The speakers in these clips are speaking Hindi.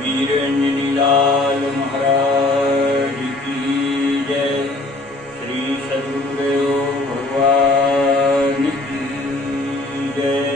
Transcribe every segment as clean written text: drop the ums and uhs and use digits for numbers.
वीर अंजनी लाल महाराज की जय। श्री सद्गुरुदेव भगवान की जय।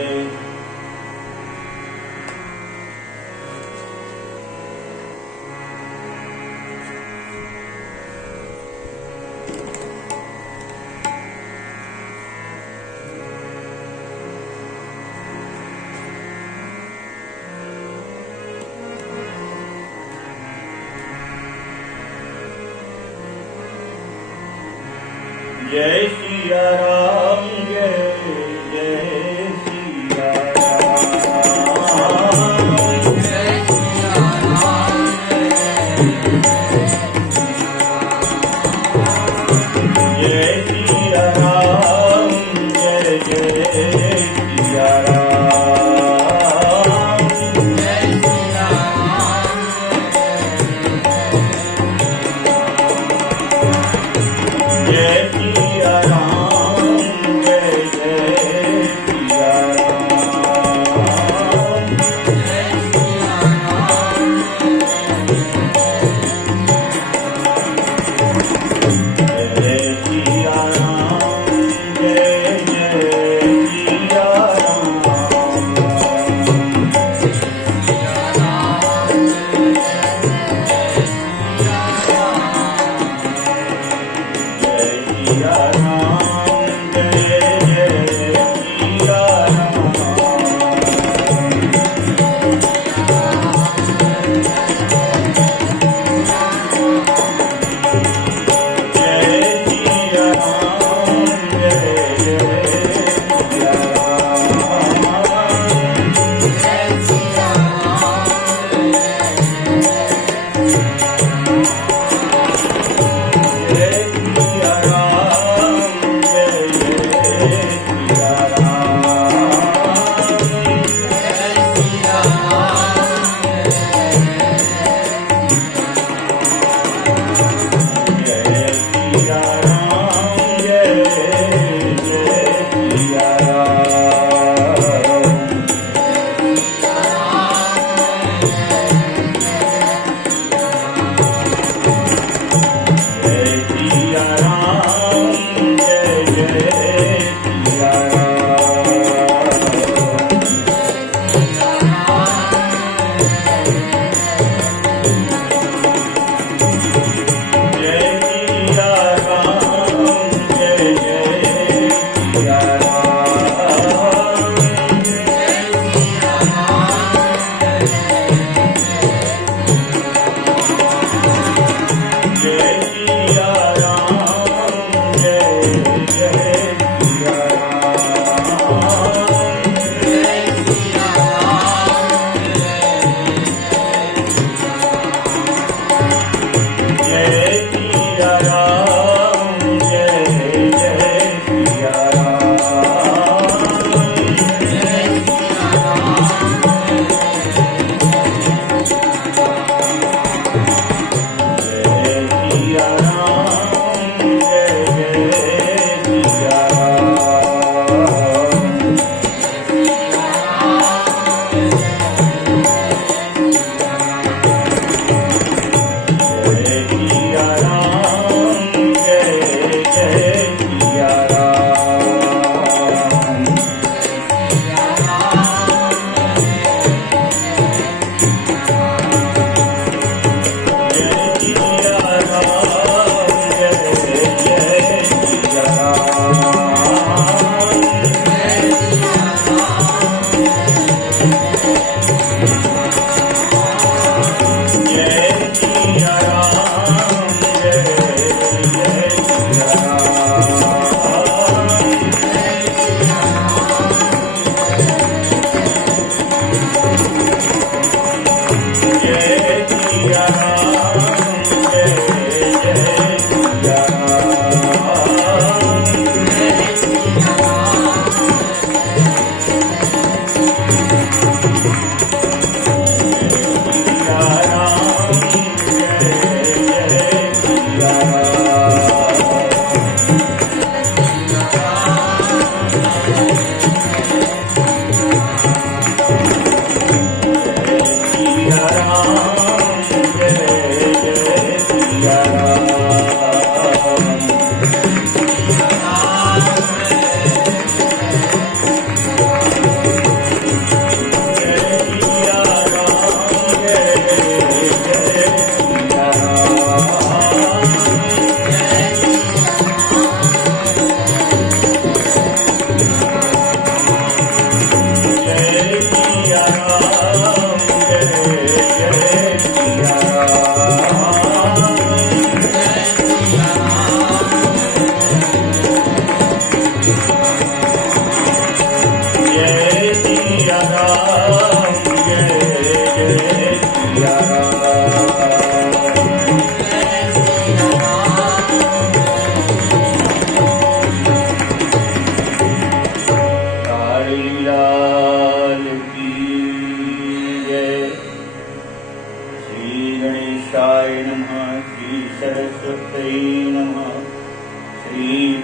जय सिया राम जय जय सिया राम। जय सिया राम जय सिया राम जय जय सिया राम। जय सिया राम जय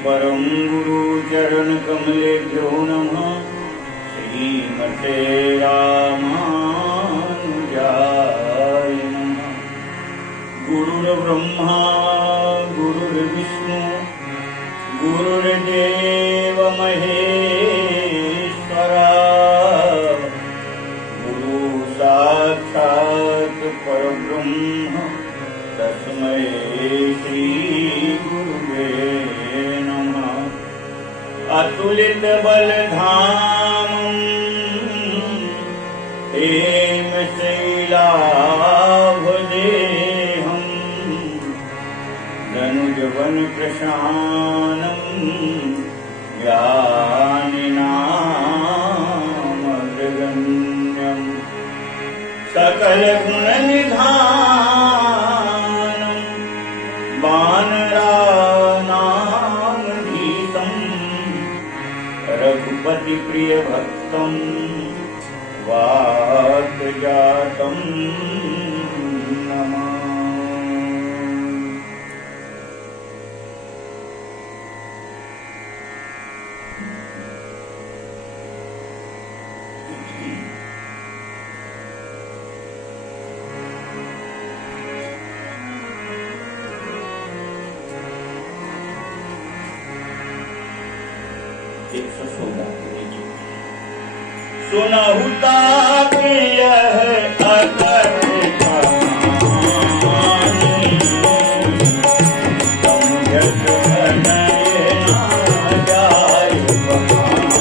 परम गुरु चरण कमलेभ्यो नमः। श्रीमते रामानुजाय नमः। गुरुर्ब्रह्मा गुरुर्विष्णु गुरुर्देव महेश्वरा। गुरु साक्षात् परब्रह्म तस्मै श्री गुरुवे नमः। अतुलित बलधामं हेमशैलाभदेहं धनुजवन प्रशानं ज्ञानिनामग्रगण्यं सकलगुणनिधानं वानराणामधीशं रघुपति प्रिय भक्तं वातजातं नमः। सुनहुता प्रिय है अकथ कहानी, समझत बनय ना जाय बखानी।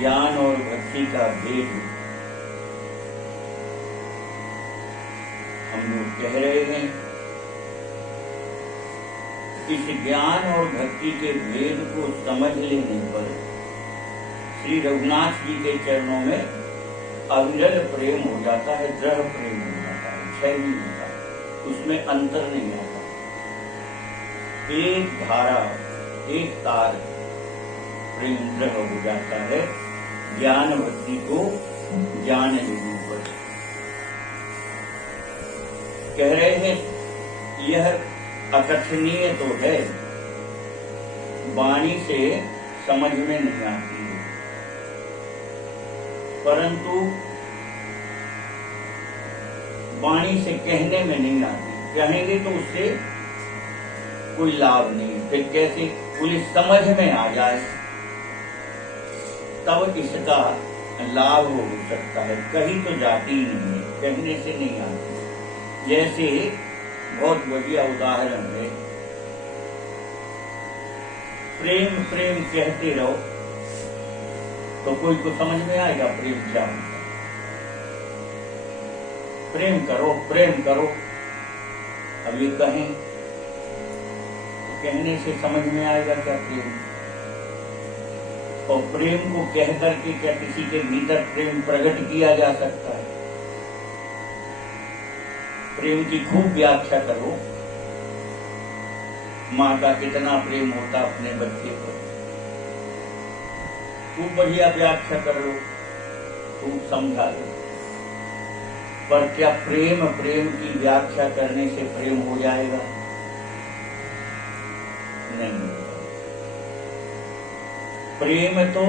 ज्ञान और भक्ति का भेद हम लोग कह रहे हैं। इस ज्ञान और भक्ति के भेद को समझ लेने पर श्री रघुनाथ जी के चरणों में अविरल प्रेम हो जाता है, दृढ़ प्रेम हो जाता है, क्षय नहीं होता, उसमें अंतर नहीं आता। एक धारा, एक तार प्रेम दृढ़ हो जाता है ज्ञान भक्ति को जान लेने पर। कह रहे हैं यह अकथनीय तो है, वाणी से समझ में नहीं आती है, परंतु वाणी से कहने में नहीं आती। कहेंगे तो उससे कोई लाभ नहीं, फिर कैसे पुलिस समझ में आ जाए तब इसका लाभ हो सकता है। कहीं तो जाती ही नहीं है, कहने से नहीं आती। जैसे बहुत बढ़िया उदाहरण है, प्रेम प्रेम कहते रहो तो कोई को समझ में आएगा प्रेम क्या होता है। प्रेम करो प्रेम करो, अब ये कहें तो कहने से समझ में आएगा क्या प्रेम। और प्रेम को कह करके क्या किसी के भीतर प्रेम प्रकट किया जा सकता है। प्रेम की खूब व्याख्या करो माँ का कितना प्रेम होता अपने बच्चे पर। खूब बढ़िया व्याख्या कर लो, खूब समझा लो, पर क्या प्रेम की व्याख्या करने से प्रेम हो जाएगा? नहीं। प्रेम तो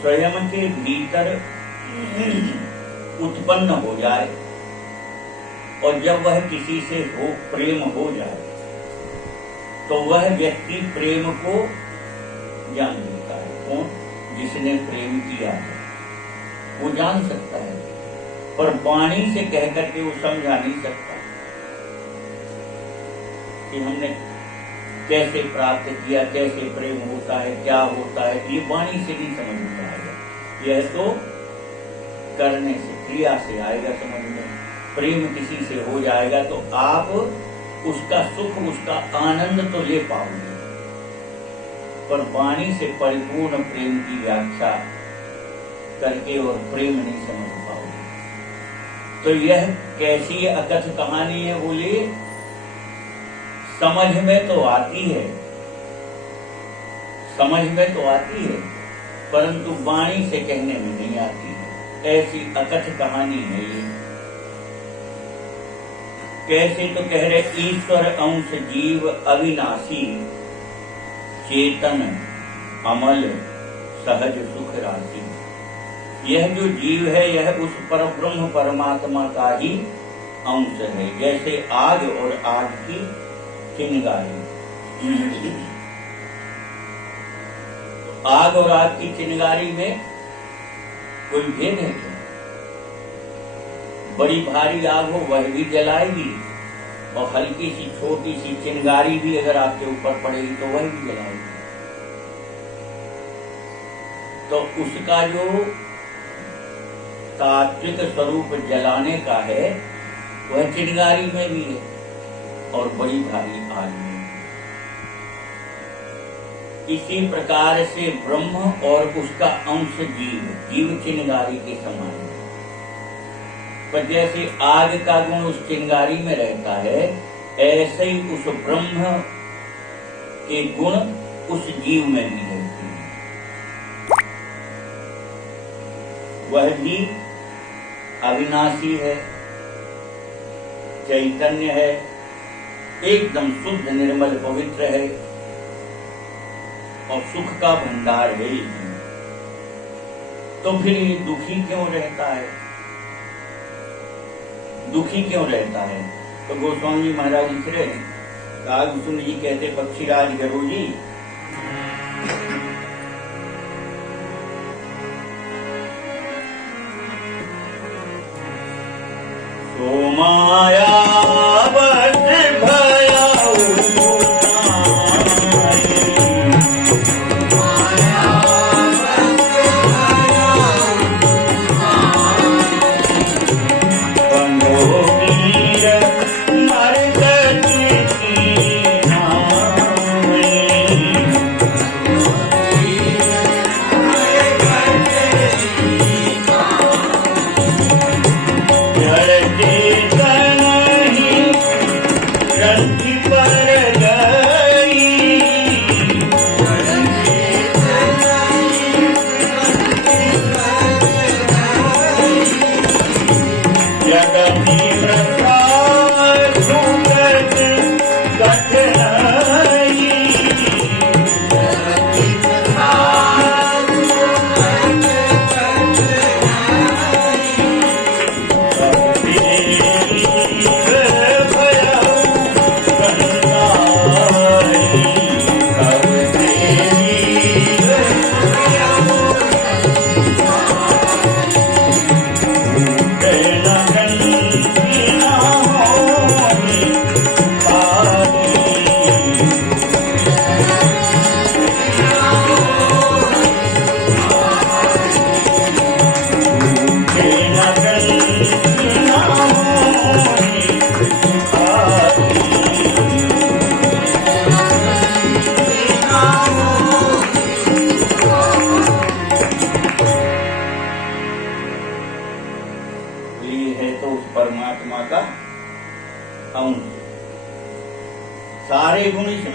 स्वयं के भीतर उत्पन्न हो जाए, और जब वह किसी से हो प्रेम हो जाए तो वह व्यक्ति प्रेम को जान लेता है। कौन? जिसने प्रेम किया है वो जान सकता है, पर वाणी से कह करके वो समझा नहीं सकता कि हमने कैसे प्राप्त किया, कैसे प्रेम होता है, क्या होता है। ये वाणी से नहीं समझ में आएगा, यह तो करने से, क्रिया से आएगा समझ में। प्रेम किसी से हो जाएगा तो आप उसका सुख, उसका आनंद तो ले पाओगे, पर वाणी से परिपूर्ण प्रेम की व्याख्या करके और प्रेम नहीं समझ पाओगे। तो यह कैसी अकथ कहानी है? बोले समझ में तो आती है, समझ में तो आती है, परंतु वाणी से कहने में नहीं आती है। ऐसी अकथ कहानी है ये। कैसे? तो कह रहे ईश्वर अंश जीव अविनाशी, चेतन अमल सहज सुख राशि। यह जो जीव है यह उस परब्रह्म परमात्मा का ही अंश है। जैसे आग और आग की चिंगारी, आग और आग की चिंगारी में कोई भेद है क्या? बड़ी भारी आग हो वह भी जलाएगी, और हल्की सी छोटी सी चिंगारी भी अगर आपके ऊपर पड़ेगी तो वह भी जलाएगी। तो उसका जो तात्विक स्वरूप जलाने का है वह चिंगारी में भी है और बड़ी भारी आग में। इसी प्रकार से ब्रह्म और उसका अंश जीव, जीव चिंगारी के समान है। पर जैसे आग का गुण उस चिंगारी में रहता है, ऐसे ही उस ब्रह्म के गुण उस जीव में भी रहते हैं। वह भी अविनाशी है, चैतन्य है, एकदम शुद्ध निर्मल पवित्र है, और सुख का भंडार है ही। तो फिर ये दुखी क्यों रहता है? दुखी क्यों रहता है? तो गोस्वामी जी महाराज लिख रहे हैं, कागभूषण जी कहते पक्षीराज गरु जी, सोमाया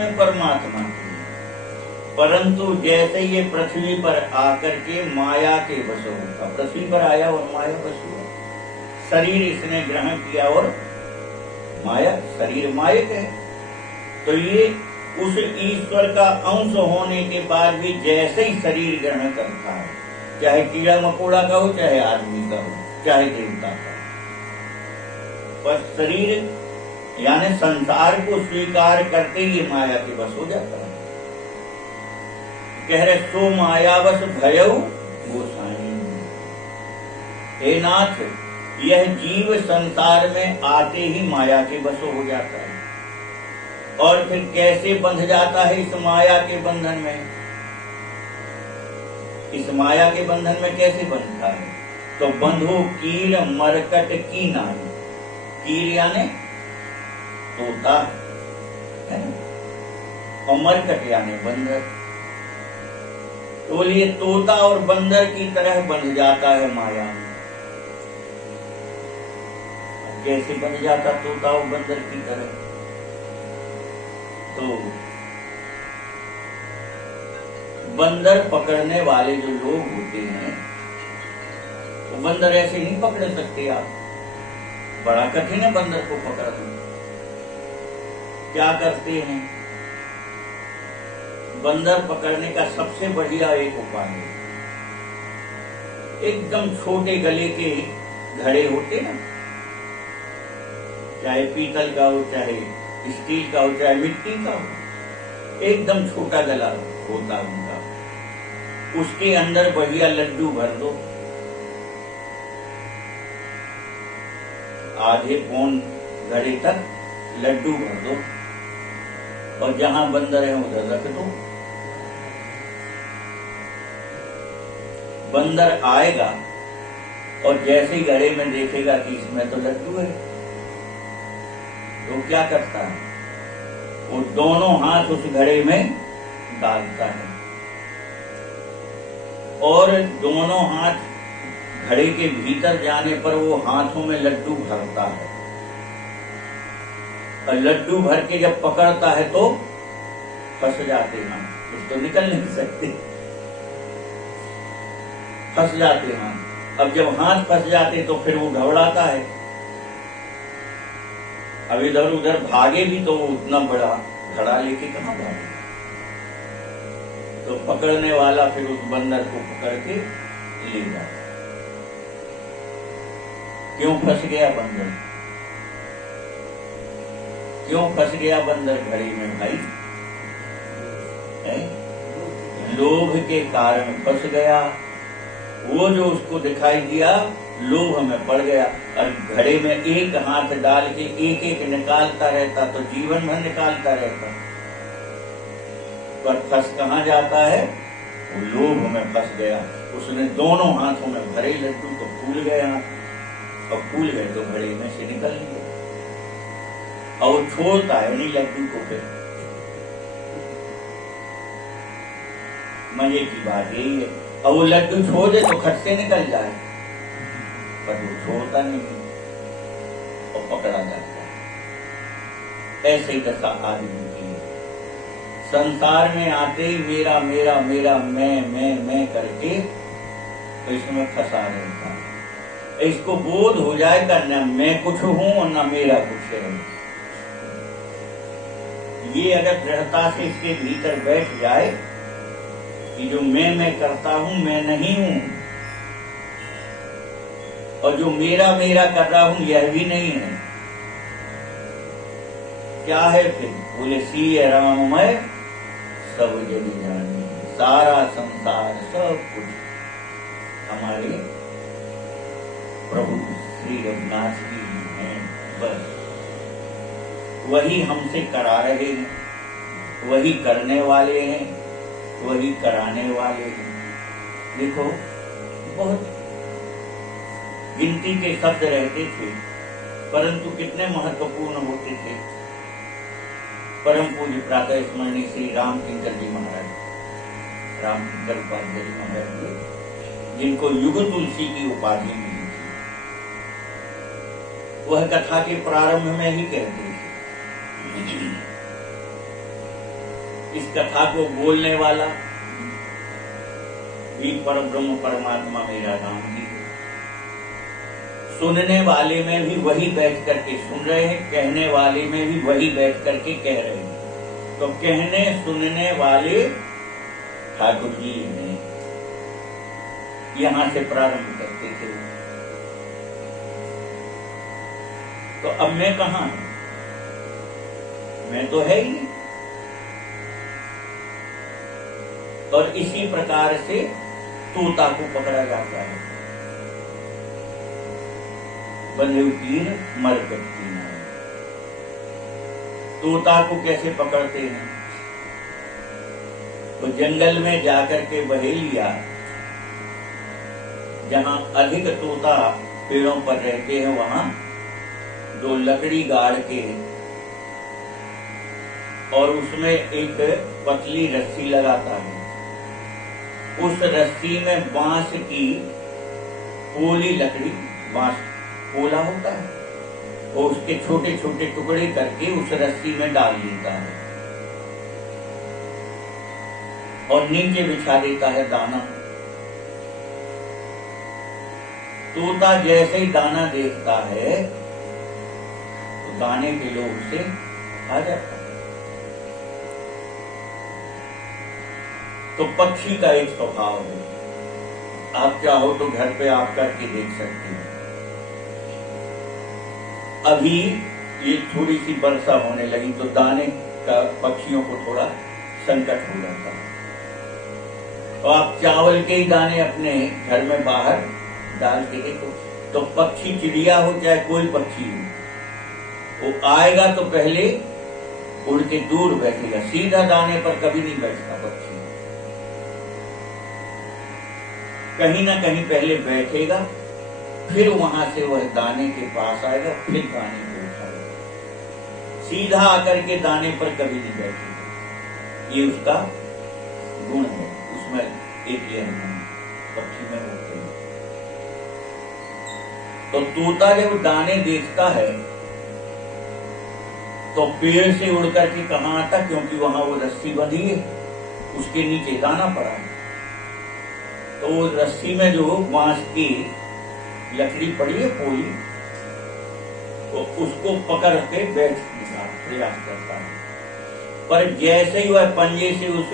उसमें परमात्मा की है। परंतु जैसे ये पृथ्वी पर आकर के माया के वश होता, पृथ्वी पर आया और माया वश हुआ, शरीर इसने ग्रहण किया और माया, शरीर मायक है। तो ये उस ईश्वर का अंश होने के बाद भी जैसे ही शरीर ग्रहण करता है, चाहे कीड़ा मकोड़ा का हो, चाहे आदमी का हो, चाहे देवता का, पर शरीर यानी संसार को स्वीकार करते ही माया के वश हो जाता है। कह रहे सो मायावश भयउ गोसाई। हे नाथ, यह जीव संसार में आते ही माया के वश हो जाता है। और फिर कैसे बंध जाता है इस माया के बंधन में? इस माया के बंधन में कैसे बंधता है? तो बंधो कील मरकट की नाई। कील यानी तोता है और मरकट यानी बंदर। तो बोलिए तोता और बंदर की तरह बंध जाता है माया में। कैसे बन जाता तोता और बंदर की तरह? तो बंदर पकड़ने वाले जो लोग होते हैं, वो बंदर ऐसे नहीं पकड़ सकते आप, बड़ा कठिन है बंदर को पकड़ना। क्या करते हैं? बंदर पकड़ने का सबसे बढ़िया एक उपाय है, एकदम छोटे गले के घड़े होते ना, चाहे पीतल का हो, चाहे स्टील का हो, चाहे मिट्टी का हो, एकदम छोटा गला होता उनका, उसके अंदर बढ़िया लड्डू भर दो, आधे पौन घड़े तक लड्डू भर दो, और जहां बंदर है उधर रख दो। बंदर आएगा और जैसे ही घड़े में देखेगा कि इसमें तो लड्डू है, तो क्या करता है? वो दोनों हाथ उस घड़े में डालता है और दोनों हाथ घड़े के भीतर जाने पर वो हाथों में लड्डू भरता है। और लड्डू भर के जब पकड़ता है तो फंस जाते हैं, उसको निकल नहीं सकते, फंस जाते हैं। अब जब हाथ फंस जाते तो फिर वो घबराता है, अब इधर उधर भागे भी तो उतना बड़ा घड़ा लेके कहां भागे? तो पकड़ने वाला फिर उस बंदर को पकड़ के ले जाता। क्यों फंस गया बंदर? क्यों फंस गया बंदर घड़े में भाई? लोभ के कारण फंस गया। वो जो उसको दिखाई दिया, लोभ में पड़ गया, और घड़े में एक हाथ डाल के एक एक निकालता रहता तो जीवन भर निकालता रहता, पर फंस कहां जाता है? वो लोभ में फंस गया। उसने दोनों हाथों में भरे लड्डू तो फूल गए हाथ, और फूल गए तो घड़े में से निकल लिए, और छोड़ता है नहीं लड्डू को। फिर मजे की बात यही है, और वो लड्डू छोड़ दे तो खट से निकल जाए, पर वो छोड़ता नहीं और पकड़ा जाता है। ऐसे ही दशा आदमी की है। संसार में आते ही मेरा मेरा मेरा मैं करके तो इसमें फंसा रहता है। इसको बोध हो जाएगा न मैं कुछ हूं और न मेरा कुछ है। ये अगर दृढ़ता से इसके भीतर बैठ जाए कि जो मैं करता हूं मैं नहीं हूं, और जो मेरा मेरा कर रहा हूं यह भी नहीं है, क्या है फिर? बोले सीय राममय सब जग जाने, सारा संसार सब कुछ हमारे प्रभु श्री रघुनाथ जी हैं। बस वही हमसे करा रहे हैं, वही करने वाले हैं, वही कराने वाले हैं। देखो बहुत गिनती के शब्द रहते थे, परंतु कितने महत्वपूर्ण होते थे। परम पूज्य प्रातः स्मरणीय श्री रामकिंकर जी महाराज, रामकिंकर उपाध्याय जी महाराज, जिनको युग तुलसी की उपाधि मिली थी, वह कथा के प्रारंभ में ही कहते थे इस कथा को बोलने वाला भी परब्रह्म परमात्मा मेरा नाम ही है। सुनने वाले में भी वही बैठ करके सुन रहे हैं, कहने वाले में भी वही बैठ करके कह रहे हैं। तो कहने सुनने वाले ठाकुर जी ने यहां से प्रारंभ करते थे। तो अब मैं कहां हूं? मैं तो है ही नहीं। और इसी प्रकार से तोता को पकड़ा जाता है। बंधे तीर मरकट तीन। तोता को कैसे पकड़ते हैं? तो जंगल में जाकर के बहेलिया, जहां अधिक तोता पेड़ों पर रहते हैं, वहां दो लकड़ी गाड़ के और उसमें एक पतली रस्सी लगाता है। उस रस्सी में बांस की पोली लकड़ी, बांस पोला होता है, और उसके छोटे छोटे टुकड़े करके उस रस्सी में डाल देता है और नीचे बिछा देता है दाना। तोता जैसे ही दाना देखता है तो दाने के लोभ से आ जाता है। तो पक्षी का एक स्वभाव है, आप चाहो तो घर पे आप करके देख सकते हैं। अभी ये थोड़ी सी वर्षा होने लगी तो दाने का पक्षियों को थोड़ा संकट हो जाता है। तो आप चावल के ही दाने अपने घर में बाहर डाल के देखो, तो पक्षी चिड़िया हो चाहे कोई पक्षी हो, वो आएगा तो पहले उड़ के दूर बैठेगा, सीधा दाने पर कभी नहीं बैठता पक्षी। कहीं ना कहीं पहले बैठेगा, फिर वहां से वह दाने के पास आएगा, फिर दाने को उठाएगा। सीधा आकर के दाने पर कभी नहीं बैठेगा। ये उसका गुण है, उसमें एक ये पक्षी में होते हैं। तो तोता जब दाने देखता है तो पेड़ से उड़ करके कहां आता, क्योंकि वहां वो रस्सी बंधी है, उसके नीचे दाना पड़ा है। तो वो रस्सी में जो बांस की लकड़ी पड़ी है पोली, तो उसको पकड़ के बैठने का प्रयास करता है। पर जैसे ही वह पंजे से उस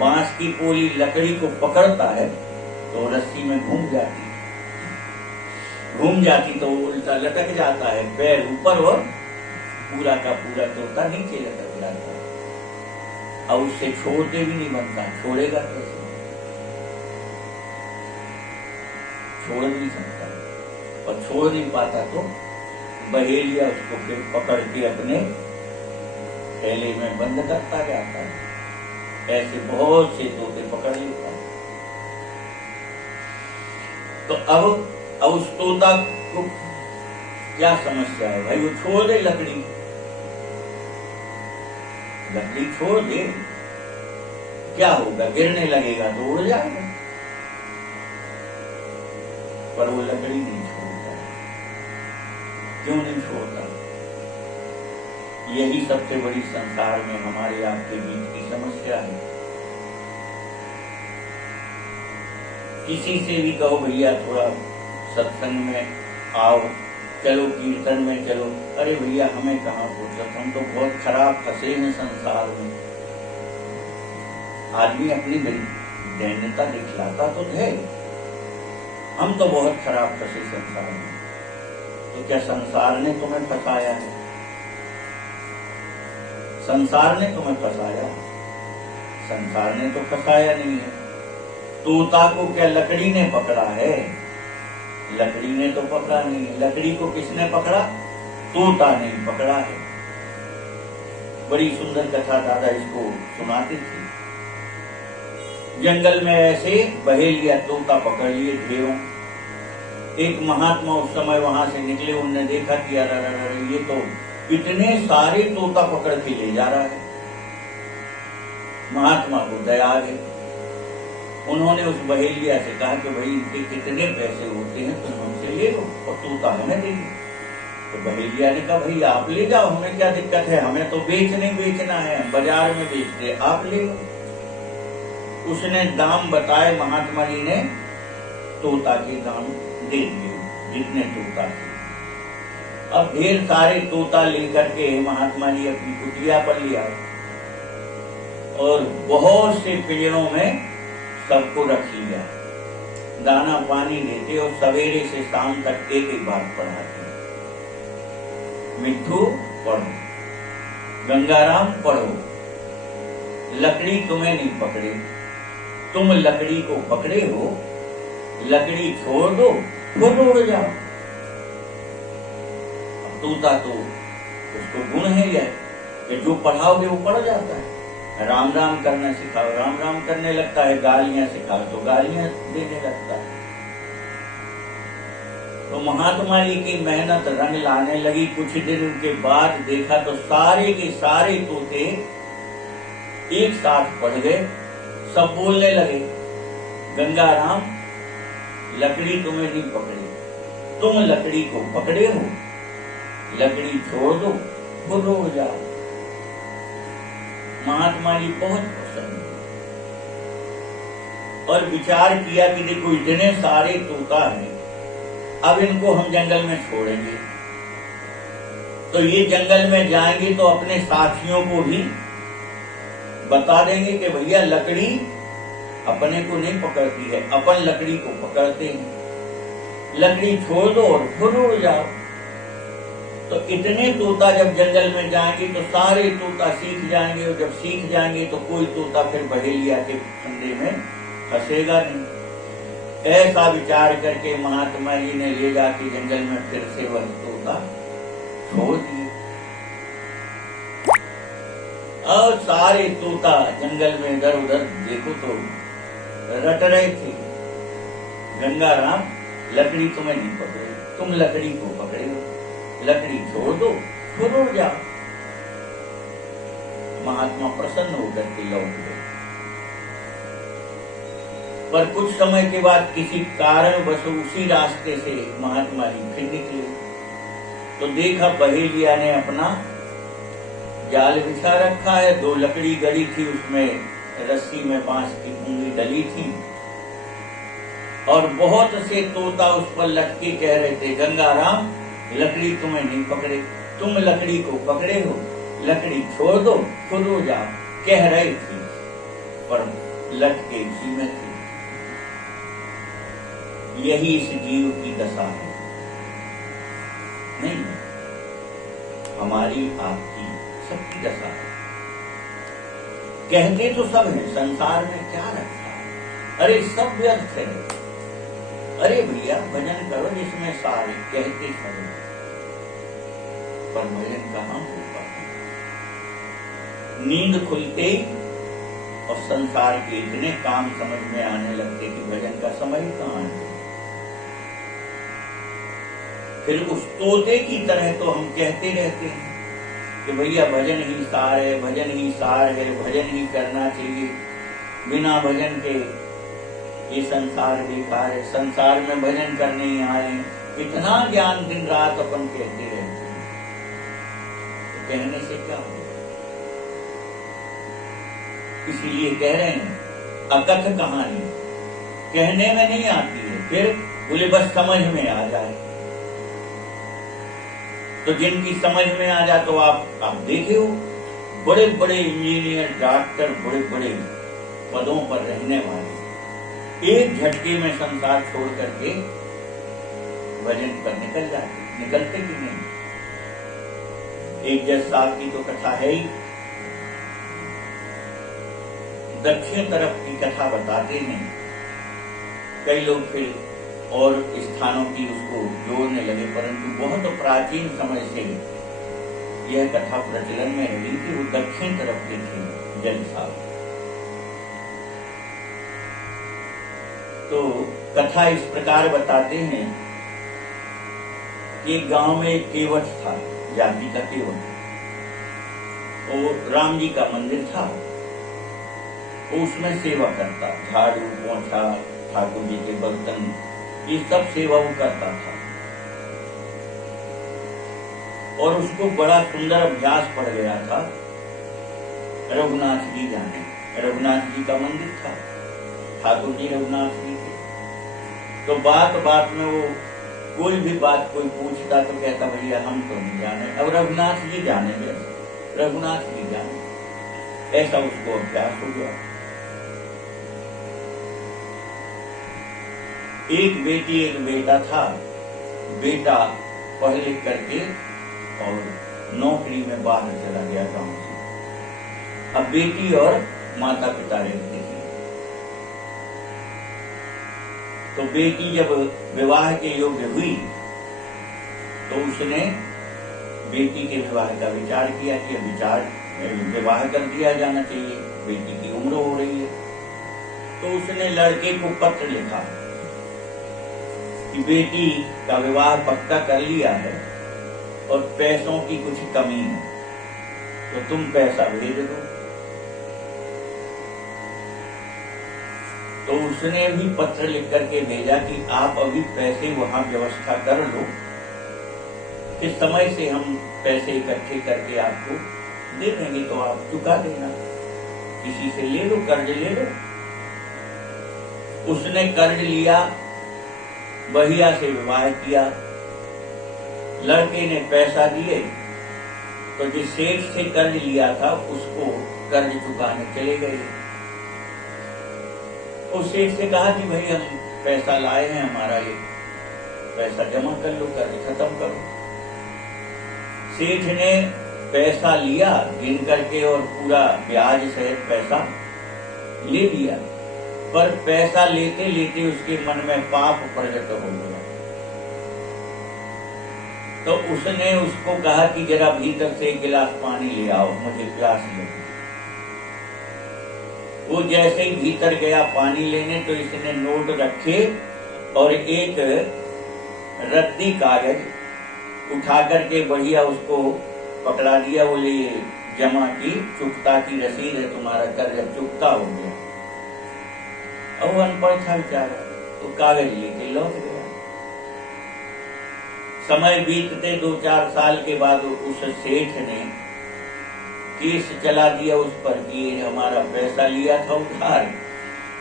बांस की पोली लकड़ी को पकड़ता है तो रस्सी में घूम जाती तो उल्टा लटक जाता है, पैर ऊपर और पूरा का पूरा तोता नीचे लटक जाता है। अब उससे छोड़ते भी नहीं बनता, छोड़ेगा कैसे? छोड़ नहीं सकता, और छोड़ नहीं पाता तो बहेलिया उसको फिर पकड़ के अपने थैले में बंद करता जाता है। ऐसे बहुत से तोते पकड़ लेता है। तो अब उस तोता को क्या समस्या है? भाई वो छोड़ दे लकड़ी छोड़ दे, क्या होगा? गिरने लगेगा तो उड़ जाएगा। पर वो लकड़ी नहीं छोड़ता। क्यों नहीं छोड़ता? यही सबसे बड़ी संसार में हमारे आपके बीच की समस्या है। किसी से भी कहो भैया थोड़ा सत्संग में आओ, चलो कीर्तन में चलो, अरे भैया हमें कहाँ फुर्सत, हम तो बहुत खराब फंसे हैं संसार में। आदमी अपनी दैन्यता दिखलाता तो है, हम तो बहुत खराब फंसे संसार में। तो क्या संसार ने तुम्हें फंसाया है? संसार ने तुम्हें फंसाया? संसार ने तो फंसाया नहीं है। तोता को क्या लकड़ी ने पकड़ा है? लकड़ी ने तो पकड़ा नहीं है। लकड़ी को किसने पकड़ा? तोता ने पकड़ा है। बड़ी सुंदर कथा दादा इसको सुनाते थे। जंगल में ऐसे बहेलिया तोता पकड़ लिए ढेरों। एक महात्मा उस समय वहां से निकले, उन्होंने देखा कि अरे ये तो इतने सारे तोता पकड़ के ले जा रहा है। महात्मा को दया आ गई। उन्होंने उस बहेलिया से कहा कि भाई इनके कितने पैसे होते हैं, तुम हमसे ले लो और तोता हमें दे दो। तो बहेलिया ने कहा भैया आप ले जाओ, हमें क्या दिक्कत है, हमें तो बेचना है, बाजार में बेचते, आप ले लो। उसने दाम बताए, महात्मा जी ने तोता के दाम दे दिए जितने तोता थे। अब ढेर सारे तोता लेकर के महात्मा जी अपनी कुटिया पर ले आए और बहुत से पिंजरों में सबको रख लिया, दाना पानी देते और सवेरे से शाम तक एक एक बार पढ़ाते, मिट्ठू पढ़ो, गंगाराम पढ़ो, लकड़ी तुम्हें नहीं पकड़े, तुम लकड़ी को पकड़े हो, लकड़ी छोड़ दो खुद उड़ जाओ। तोता तो उसको गुण है यह कि जो पढ़ाओगे वो पढ़ जाता है। राम राम करना सिखाओ, राम राम करने लगता है, गालियां सिखाओ तो गालियां देने लगता है। तो महात्मा जी की मेहनत रंग लाने लगी। कुछ दिन के बाद देखा तो सारे के सारे तोते एक साथ पढ़ गए, सब बोलने लगे, गंगाराम लकड़ी तुम्हें नहीं पकड़ी, तुम लकड़ी को पकड़े हो, लकड़ी छोड़ दो खुद उड़ जाओ। महात्मा जी बहुत प्रसन्न और विचार किया कि देखो इतने सारे तोता हैं, अब इनको हम जंगल में छोड़ेंगे तो ये जंगल में जाएंगे तो अपने साथियों को भी बता देंगे कि भैया लकड़ी अपने को नहीं पकड़ती है, अपन लकड़ी को पकड़ते हैं, लकड़ी छोड़ दो और खुद उड़ जाओ। तो इतने तोता जब जंगल में जाएंगे तो सारे तोता सीख जाएंगे और जब सीख जाएंगे तो कोई तोता फिर बहेलिया के फंदे में फंसेगा नहीं। ऐसा विचार करके महात्मा जी ने ले जाके जंगल में फिर से वह तोता छोड़ दिए और सारे तोता जंगल में इधर उधर देखो तो रट रहे थे, गंगाराम लकड़ी तुम्हें नहीं पकड़े, तुम लकड़ी को पकड़े हो, लकड़ी छोड़ दो खुद उड़ जाओ। महात्मा प्रसन्न होकर के लौट गए। पर कुछ समय के बाद किसी कारणवश उसी रास्ते से महात्मा जी फिर निकले तो देखा बहेलिया ने अपना जाल बिछा रखा है, 2 लकड़ी गड़ी थी, उसमें रस्सी में बांस की पूंगी डली थी और बहुत से तोता उस पर लटके कह रहे थे, गंगाराम लकड़ी तुम्हें नहीं पकड़े, तुम लकड़ी को पकड़े हो, लकड़ी छोड़ दो खुद उड़ जाओ, कह रहे थे पर लटके इसी में थे। यही इस जीव की दशा है, नहीं हमारी आपकी सबकी दशा है। कहते तो सब है, संसार में क्या रखा है, अरे सब व्यर्थ है, अरे भैया भजन करो जिसमें सारे कहते सब है, पर भजन कहाँ हो पाता। नींद खुलते और संसार के इतने काम समझ में आने लगते कि भजन का समय ही कहाँ है। फिर उस तोते की तरह तो हम कहते रहते हैं कि भैया भजन ही सार है, भजन ही सार है, भजन ही करना चाहिए, बिना भजन के ये संसार बेकार है, संसार में भजन करने ही आए। इतना ज्ञान दिन रात अपन कहते रहते हैं, तो कहने से क्या होगा। इसीलिए कह रहे हैं अकथ कहानी कहने में नहीं आती है, फिर बोले बस समझ में आ जाए। तो जिनकी समझ में आ जाए तो आप देखे हो, बड़े बड़े इंजीनियर, डॉक्टर, बड़े बड़े पदों पर रहने वाले एक झटके में संसार छोड़ करके भजन पर निकल जाते, निकलते कि नहीं। एक जज साहब की तो कथा है ही, दक्षिण तरफ की कथा बताते हैं, कई लोग फिर और स्थानों की उसको जोड़ने लगे, परंतु बहुत प्राचीन समय से यह कथा प्रचलन में रही कि वो दक्षिण तरफ के थे जज साहब। तो कथा इस प्रकार बताते हैं कि गांव में एक केवट था, जाति का केवट, और राम जी का मंदिर था, वो उसमें सेवा करता, झाड़ू पोंछा, ठाकुर जी के बर्तन, ये सब सेवा वो करता था। और उसको बड़ा सुंदर अभ्यास पड़ गया था। रघुनाथ जी जाने, रघुनाथ जी का मंदिर था, ठाकुर जी रघुनाथ जी थे। तो बात बात में वो कोई भी बात कोई पूछता तो कहता भैया हम तो नहीं जाने, अब रघुनाथ जी जानेंगे, रघुनाथ जी जाने, ऐसा उसको अभ्यास हो गया। एक बेटी एक बेटा था। बेटा पढ़ लिख करके और नौकरी में बाहर चला गया गांव से। अब बेटी और माता पिता रहते थे। तो बेटी जब विवाह के योग्य हुई तो उसने बेटी के विवाह का विचार किया कि विवाह कर दिया जाना चाहिए, बेटी की उम्र हो रही है। तो उसने लड़के को पत्र लिखा कि बेटी का विवाह पक्का कर लिया है और पैसों की कुछ कमी है, तो तुम पैसा भेज दो। तो उसने भी पत्र लिख करके भेजा कि आप अभी पैसे वहां व्यवस्था कर लो, इस समय से हम पैसे इकट्ठे करके आपको दे देंगे, तो आप चुका देना, किसी से ले लो, कर्ज ले लो। उसने कर्ज लिया, बहिया से विवाह किया। लड़के ने पैसा दिए तो जिस सेठ से कर्ज लिया था उसको कर्ज चुकाने चले गए। उस सेठ से कहा कि भाई हम पैसा लाए हैं, हमारा ये पैसा जमा कर लो, कर्ज खत्म करो। सेठ ने पैसा लिया गिन करके और पूरा ब्याज सहित पैसा ले लिया, पर पैसा लेते लेते उसके मन में पाप प्रकट हो गया। तो उसने उसको कहा कि जरा भीतर से एक गिलास पानी ले आओ, मुझे प्यास लगी। वो जैसे ही भीतर गया पानी लेने तो इसने नोट रखे और एक रद्दी कागज उठा करके बढ़िया उसको पकड़ा दिया। बोले ये जमा की चुकता की रसीद है, तुम्हारा कर्ज चुकता हो गया। अब वो अनपढ़ था बेचारा, तो कागज लेके लौट गया। समय बीतते 2-4 साल के बाद उस सेठ ने केस चला दिया उस पर कि हमारा पैसा लिया था उधार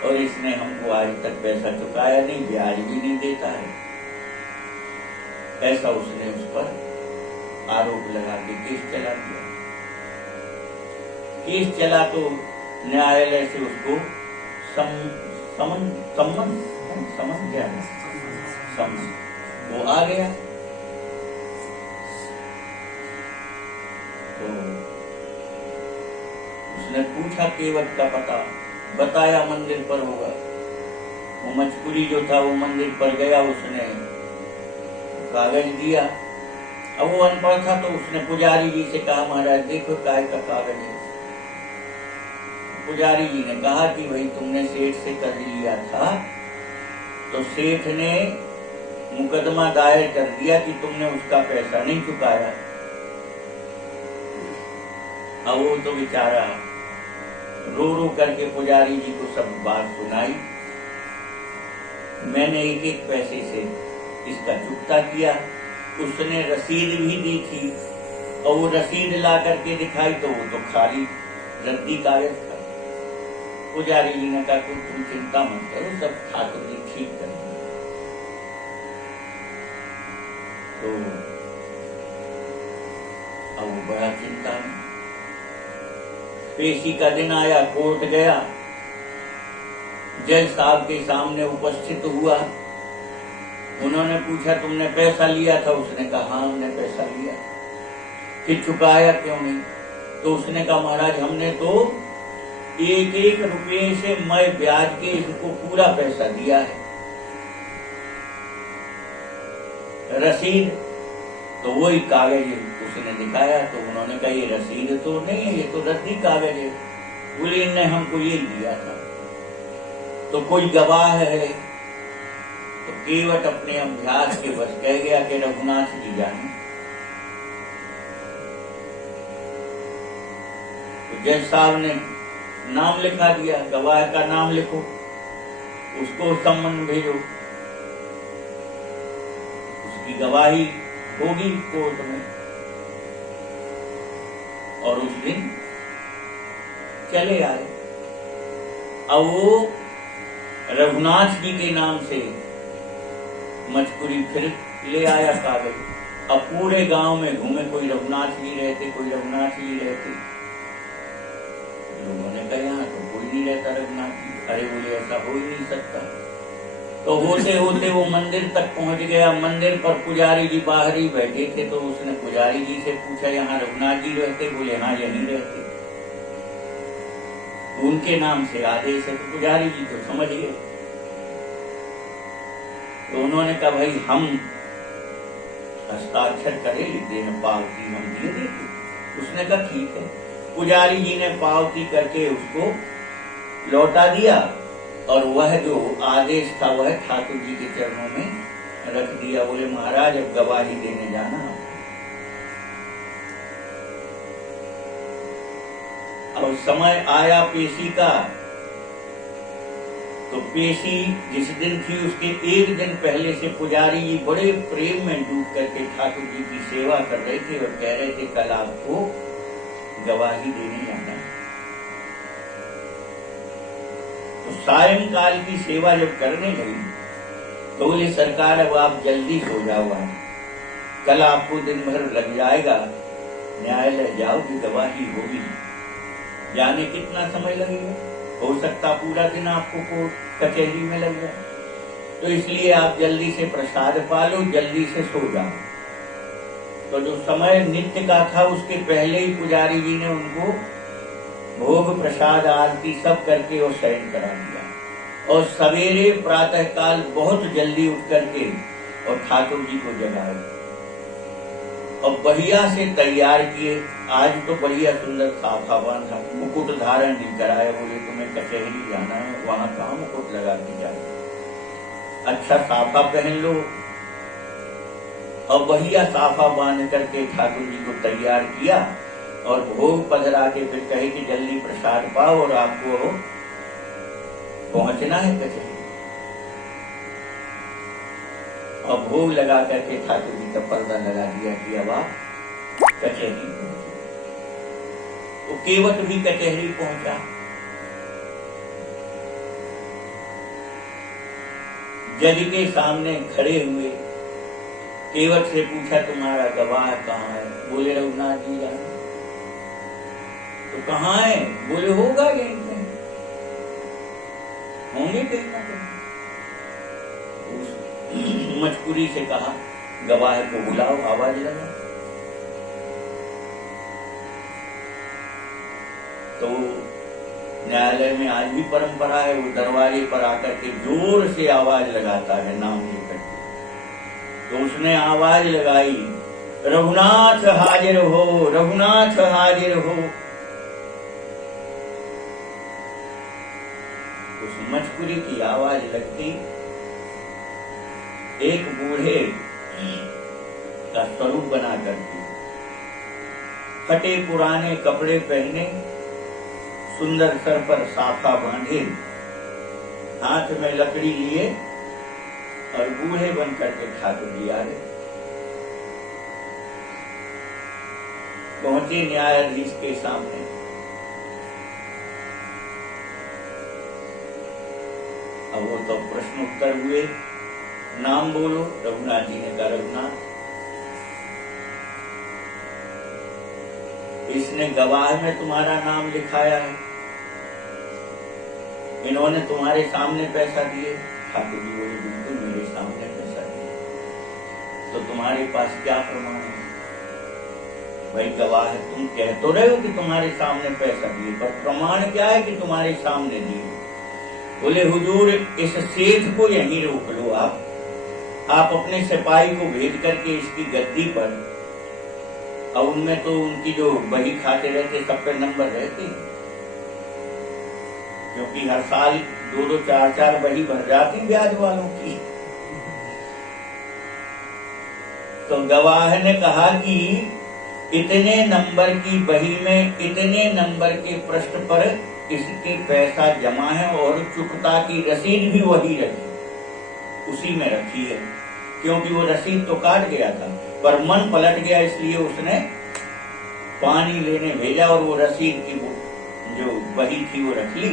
और इसने हमको आज तक पैसा चुकाया नहीं, ब्याज भी नहीं देता है। ऐसा उसने उस पर आरोप लगा के केस चला दिया। केस चला तो न्यायालय से उसको समन क्या है, समन वो आ गया। तो उसने पूछा केवट का पता, बताया मंदिर पर होगा। वो मचपुरी जो था वो मंदिर पर गया, उसने कागज दिया। अब वो अनपढ़ था तो उसने पुजारी जी से कहा महाराज देखो काय का कागज है। पुजारी जी ने कहा कि भाई तुमने सेठ से कर्ज लिया था तो सेठ ने मुकदमा दायर कर दिया कि तुमने उसका पैसा नहीं चुकाया। अब वो तो बेचारा रो रो करके पुजारी जी को सब बात सुनाई। मैंने एक एक पैसे से इसका चुकता किया। उसने रसीद भी दी थी और वो रसीद ला करके दिखाई तो वो तो खाली रद्दी कागज था। पुजारी जी ने कहा तुम चिंता मत करो, सब ठाकुर जी ठीक करेंगे। तो अब वो बड़ा चिंता में, पेशी का दिन आया, कोर्ट गया, जज साहब के सामने उपस्थित हुआ। उन्होंने पूछा तुमने पैसा लिया था? उसने कहा हाँ हमने पैसा लिया। फिर चुकाया क्यों नहीं? तो उसने कहा महाराज हमने तो एक एक रुपये से मैं ब्याज के इनको पूरा पैसा दिया है। रसीद तो वही कागज उसने दिखाया तो उन्होंने कहा ये रसीद तो नहीं है, ये तो रद्दी कागज है। बोले इनने हमको ये दिया था। तो कोई गवाह है? तो केवट अपने अभ्यास के बस कह गया कि रघुनाथ जी जाने। तो जज साहब ने नाम लिखा दिया, गवाह का नाम लिखो, उसको सम्मन भेजो, उसकी गवाही होगी कोर्ट में। और उस दिन चले आए। अब वो रघुनाथ जी के नाम से मजकुरी फिर ले आया कागज। अब पूरे गांव में घूमे, कोई रघुनाथ जी रहते, कोई रघुनाथ जी रहते। लोगों ने कहा यहाँ तो कोई नहीं रहता रघुनाथ जी। अरे बोले ऐसा हो ही नहीं सकता। तो होते होते वो मंदिर तक पहुंच गया। मंदिर पर पुजारी जी बाहर ही बैठे थे, तो उसने पुजारी जी से पूछा यहाँ रघुनाथ जी रहते? बोले हाँ यहीं रहते। उनके नाम से आदेश है। तो पुजारी जी तो समझ गए। तो उन्होंने कहा भाई हम हस्ताक्षर करे, लिख देना, पावती हम दिए देते। उसने कहा ठीक है। पुजारी जी ने पावती करके उसको लौटा दिया और वह जो आदेश था वह ठाकुर जी के चरणों में रख दिया। बोले महाराज अब गवाही देने जाना। अब समय आया पेशी का, तो पेशी जिस दिन थी उसके एक दिन पहले से पुजारी जी बड़े प्रेम में डूब करके ठाकुर जी की सेवा कर रहे थे और कह रहे थे कल आपको गवाही देने जाना है। तो सायंकाल की सेवा जब करने लगी तो बोले सरकार अब आप जल्दी सो जाओ, कल आपको दिन भर लग जाएगा, न्यायालय जाओगी, गवाही होगी, जाने कितना समय लगेगा, हो सकता पूरा दिन आपको कोर्ट कचहरी में लग जाए। तो इसलिए आप जल्दी से प्रसाद पालो, जल्दी से सो जाओ। तो जो समय नित्य का था उसके पहले ही पुजारी जी ने उनको भोग प्रसाद आरती सब करके और शयन करा दिया। और सवेरे प्रातः काल बहुत जल्दी उठ करके और ठाकुर जी को जगाए और बढ़िया से तैयार किए। आज तो बढ़िया सुंदर साफा बांधा, मुकुट धारण नहीं कराया। बोले तुम्हें कचहरी जाना है, वहां कहाँ मुकुट लगा के जाए, अच्छा साफा पहन लो। और बढ़िया साफा बांध करके ठाकुर जी को तैयार किया और भोग पधरा के फिर कहे कि जल्दी प्रसाद पाओ और आपको पहुंचना है कचहरी। और भोग लगा करके ठाकुर जी का पर्दा लगा दिया कि अब आप कचहरी पहुंचे। तो केवट भी कचहरी पहुंचा। जज के सामने खड़े हुए केवट से पूछा तुम्हारा गवाह कहाँ है? बोले रघुनाथ जी जाने। तो कहाँ है? बोले होगा यहीं पे, होंगे कहीं ना कहीं। मजकुरी से कहा गवाह को बुलाओ, आवाज लगा। तो न्यायालय में आज भी परंपरा है, वो दरवाजे पर आकर के जोर से आवाज लगाता है नाम लेकर के। तो उसने आवाज लगाई, रघुनाथ हाजिर हो, रघुनाथ हाजिर हो। उस मजकुरी की आवाज लगती एक बूढ़े का स्वरूप बना करके, फटे पुराने कपड़े पहने, सुंदर सर पर साफा बांधे, हाथ में लकड़ी लिए और बूढ़े बन करके ठाकुर जी आ रहे। पहुंचे न्यायाधीश के सामने। अब वो तो प्रश्न उत्तर हुए, नाम बोलो। रघुनाथ जी ने कहा रघुनाथ। इसने गवाह में तुम्हारा नाम लिखाया है, इन्होंने तुम्हारे सामने पैसा दिए। ठाकुर जी बोले बिल्कुल मेरे सामने पैसा दिए। तो तुम्हारे पास क्या प्रमाण है? भाई गवाह है, तुम कह तो रहे हो कि तुम्हारे सामने पैसा दिए, पर प्रमाण क्या है कि तुम्हारे सामने दिए? बोले हुजूर इस सेठ को यहीं रोक लो, आप अपने सिपाही को भेज करके इसकी गद्दी पर, और उनमें तो उनकी जो बही खाते रहते सब पे नंबर रहते हैं, क्योंकि हर साल 2-2, 4-4 बही भर जाती ब्याज वालों की। तो गवाह ने कहा कि इतने नंबर की बही में इतने नंबर के पृष्ठ पर इसके पैसा जमा है और चुकता की रसीद भी वही रखी, उसी में रखी है। क्योंकि वो रसीद तो काट गया था पर मन पलट गया, इसलिए उसने पानी लेने भेजा और वो रसीद की वो जो बही थी वो रख ली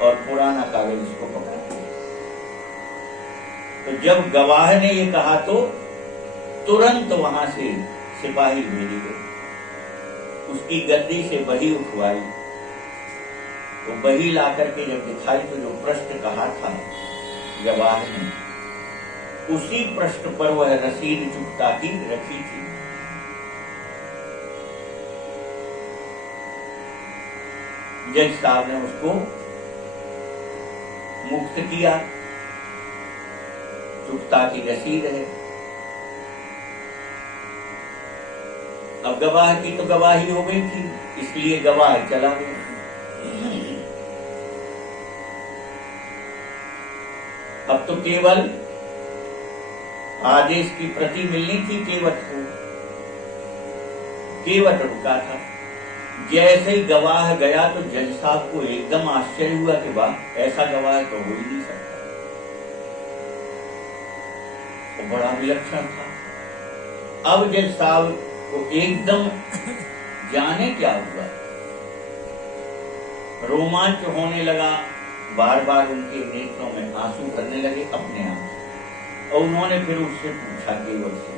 और पुराना कागज उसको पकड़ा दिया। तो जब गवाह ने ये कहा तो तुरंत वहां से सिपाही भेजे गए, उसकी गद्दी से बही उठवाई। तो बही ला करके जब दिखाई तो जो प्रश्न कहा था गवाह ने, उसी प्रश्न पर वह रसीद चुकता की रखी थी। जज साहब ने उसको मुक्त किया, चुकता की रसीद है। अब गवाह की तो गवाही हो गई थी, इसलिए गवाह चला गया। अब तो केवल आदेश की प्रति मिलनी थी केवट को। केवट रुका था। जैसे ही गवाह गया तो जज साहब को एकदम आश्चर्य हुआ कि वाह, ऐसा गवाह तो हो ही नहीं सकता। तो बड़ा विलक्षण था। अब जज साहब को एकदम जाने क्या हुआ, रोमांच होने लगा, बार बार उनके नेत्रों में आंसू भरने लगे अपने आप। और उन्होंने फिर उससे पूछा केवल से,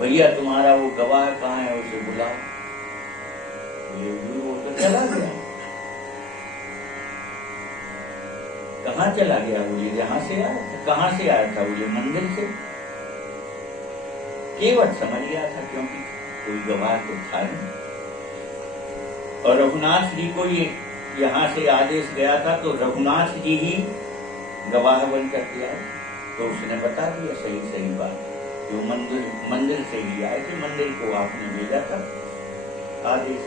भैया तुम्हारा वो गवाह कहाँ है, उसे बुलाओ। वो तो चला गया। कहाँ चला गया? बोले जहां से आया था। कहाँ से आया था? बोले मंदिर से। केवट समझ गया था, क्योंकि कोई गवाह तो था नहीं। और रघुनाथ जी को ये यहाँ से आदेश गया था, तो रघुनाथ जी ही गवाह बन करके आए। तो उसने बता दिया सही सही बात, जो मंदिर से ही आए थे, मंदिर को आपने भेजा था आदेश।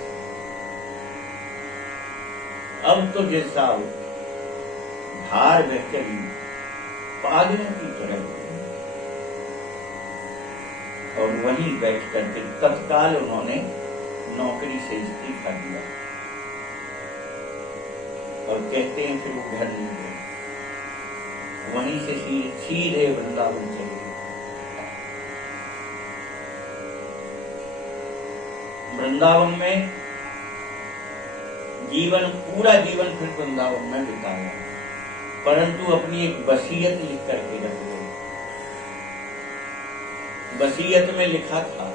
अब तो जैसा धार बह चली पागलों की तरह, और वहीं बैठ करके तत्काल उन्होंने नौकरी से इस्तीफा दिया। और कहते हैं फिर वो घर नहीं गए, वहीं से सीधे वृंदावन चले गए। वृंदावन में पूरा जीवन फिर वृंदावन में बिताया, परंतु अपनी एक वसीयत लिख करके रख गए। वसीयत में लिखा था,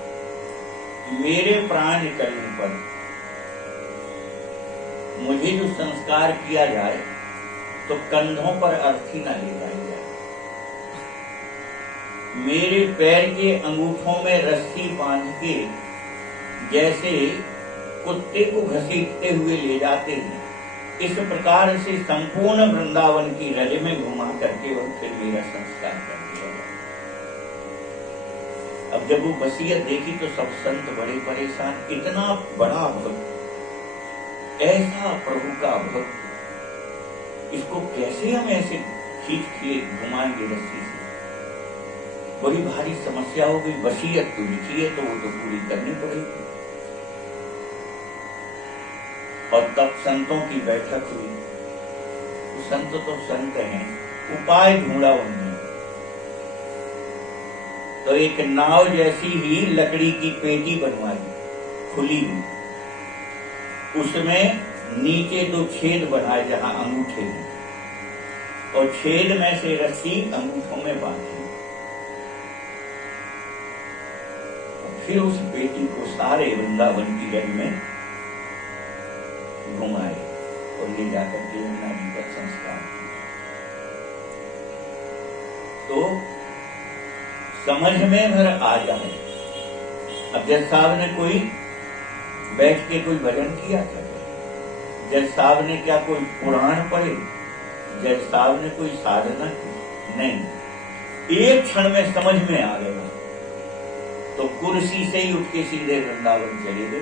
मेरे प्राण निकलने पर मुझे जो संस्कार किया जाए तो कंधों पर अर्थी न ले जाई जाए, मेरे पैर के अंगूठों में रस्सी बांध के जैसे कुत्ते को घसीटते हुए ले जाते हैं, इस प्रकार से संपूर्ण वृंदावन की रज में घुमा करके और फिर मेरा संस्कार कर दिया जाए। अब जब वो वसीयत देखी तो सब संत बड़े परेशान। इतना बड़ा भक्त, ऐसा प्रभु का भक्त, इसको कैसे हम ऐसे खींच के घुमाएंगे रस्सी से? बड़ी भारी समस्या हो गई। वसीयत तो लिखी है तो वो तो पूरी करनी पड़ेगी। और तब संतों की बैठक हुई। तो संत हैं, उपाय ढूंढा उन्होंने। तो एक नाव जैसी ही लकड़ी की पेटी बनवाई, खुली हुई, उसमें नीचे 2 छेद बनाए जहां अंगूठे हैं, और छेद में से रस्सी अंगूठों में बांधी। फिर उस पेटी को सारे वृंदावन की रज में घुमाए और ले जाकर के यमुना जी पर संस्कार किया। तो समझ में भर आ जाए। अब जज साहब ने कोई बैठ के कोई भजन किया था? जज साहब ने क्या कोई पुराण पढ़े? जज साहब ने कोई साधना की? नहीं। एक क्षण में समझ में आ गया तो कुर्सी से ही उठ के सीधे वृंदावन चले गए।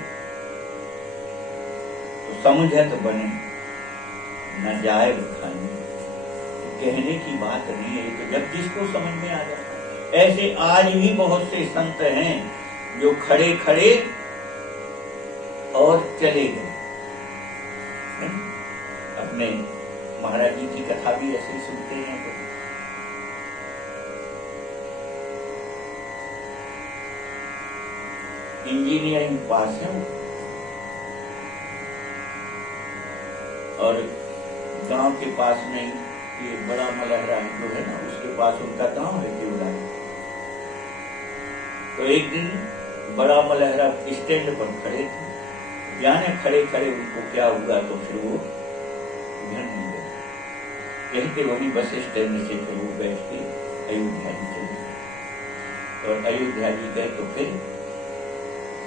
तो समझत बने न जाए बखाने, कहने की बात नहीं है। तो जब जिसको समझ में आ जाता है, ऐसे आज भी बहुत से संत हैं जो खड़े खड़े और चले गए। अपने महाराज जी की कथा भी ऐसे सुनते हैं। तो इंजीनियरिंग पास है, और गांव के पास नहीं, ये बड़ा मलहरा जो है ना, उसके पास उनका गांव है देवरा। तो एक दिन बड़ा मलहरा स्टैंड पर खड़े थे, जाने खड़े खड़े उनको क्या हुआ, तो फिर वो घर नहीं गए, कहते वहीं बस स्टैंड से फिर वो बैठ के अयोध्या जी चले गए। और अयोध्या जी गए तो फिर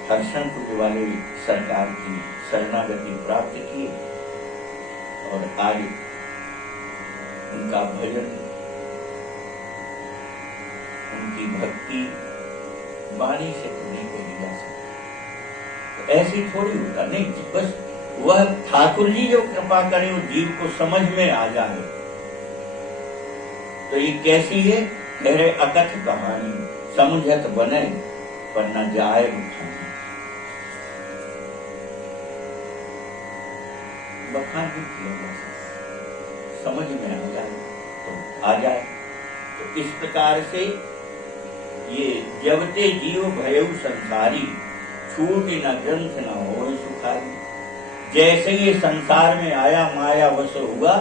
हर्षणपुर वाले सरकार की शरणागति प्राप्त किए और आज उनका भजन, उनकी भक्ति वाणी से तो नहीं कही जा सकती। तो ऐसी थोड़ी होता नहीं, बस वह ठाकुर जी जो कृपा करे वो जीव को समझ में आ जाए। तो ये कैसी है, कह रहे अकथ कहानी, समझत बने पर न जाए बखान भी किया जा सकता, समझ में आ जाए तो आ जाए। तो इस प्रकार से ये जबते जीव भयउ संसारी, छूट न ग्रंथ न हो सुखारी। जैसे ये संसार में आया माया वश हुआ,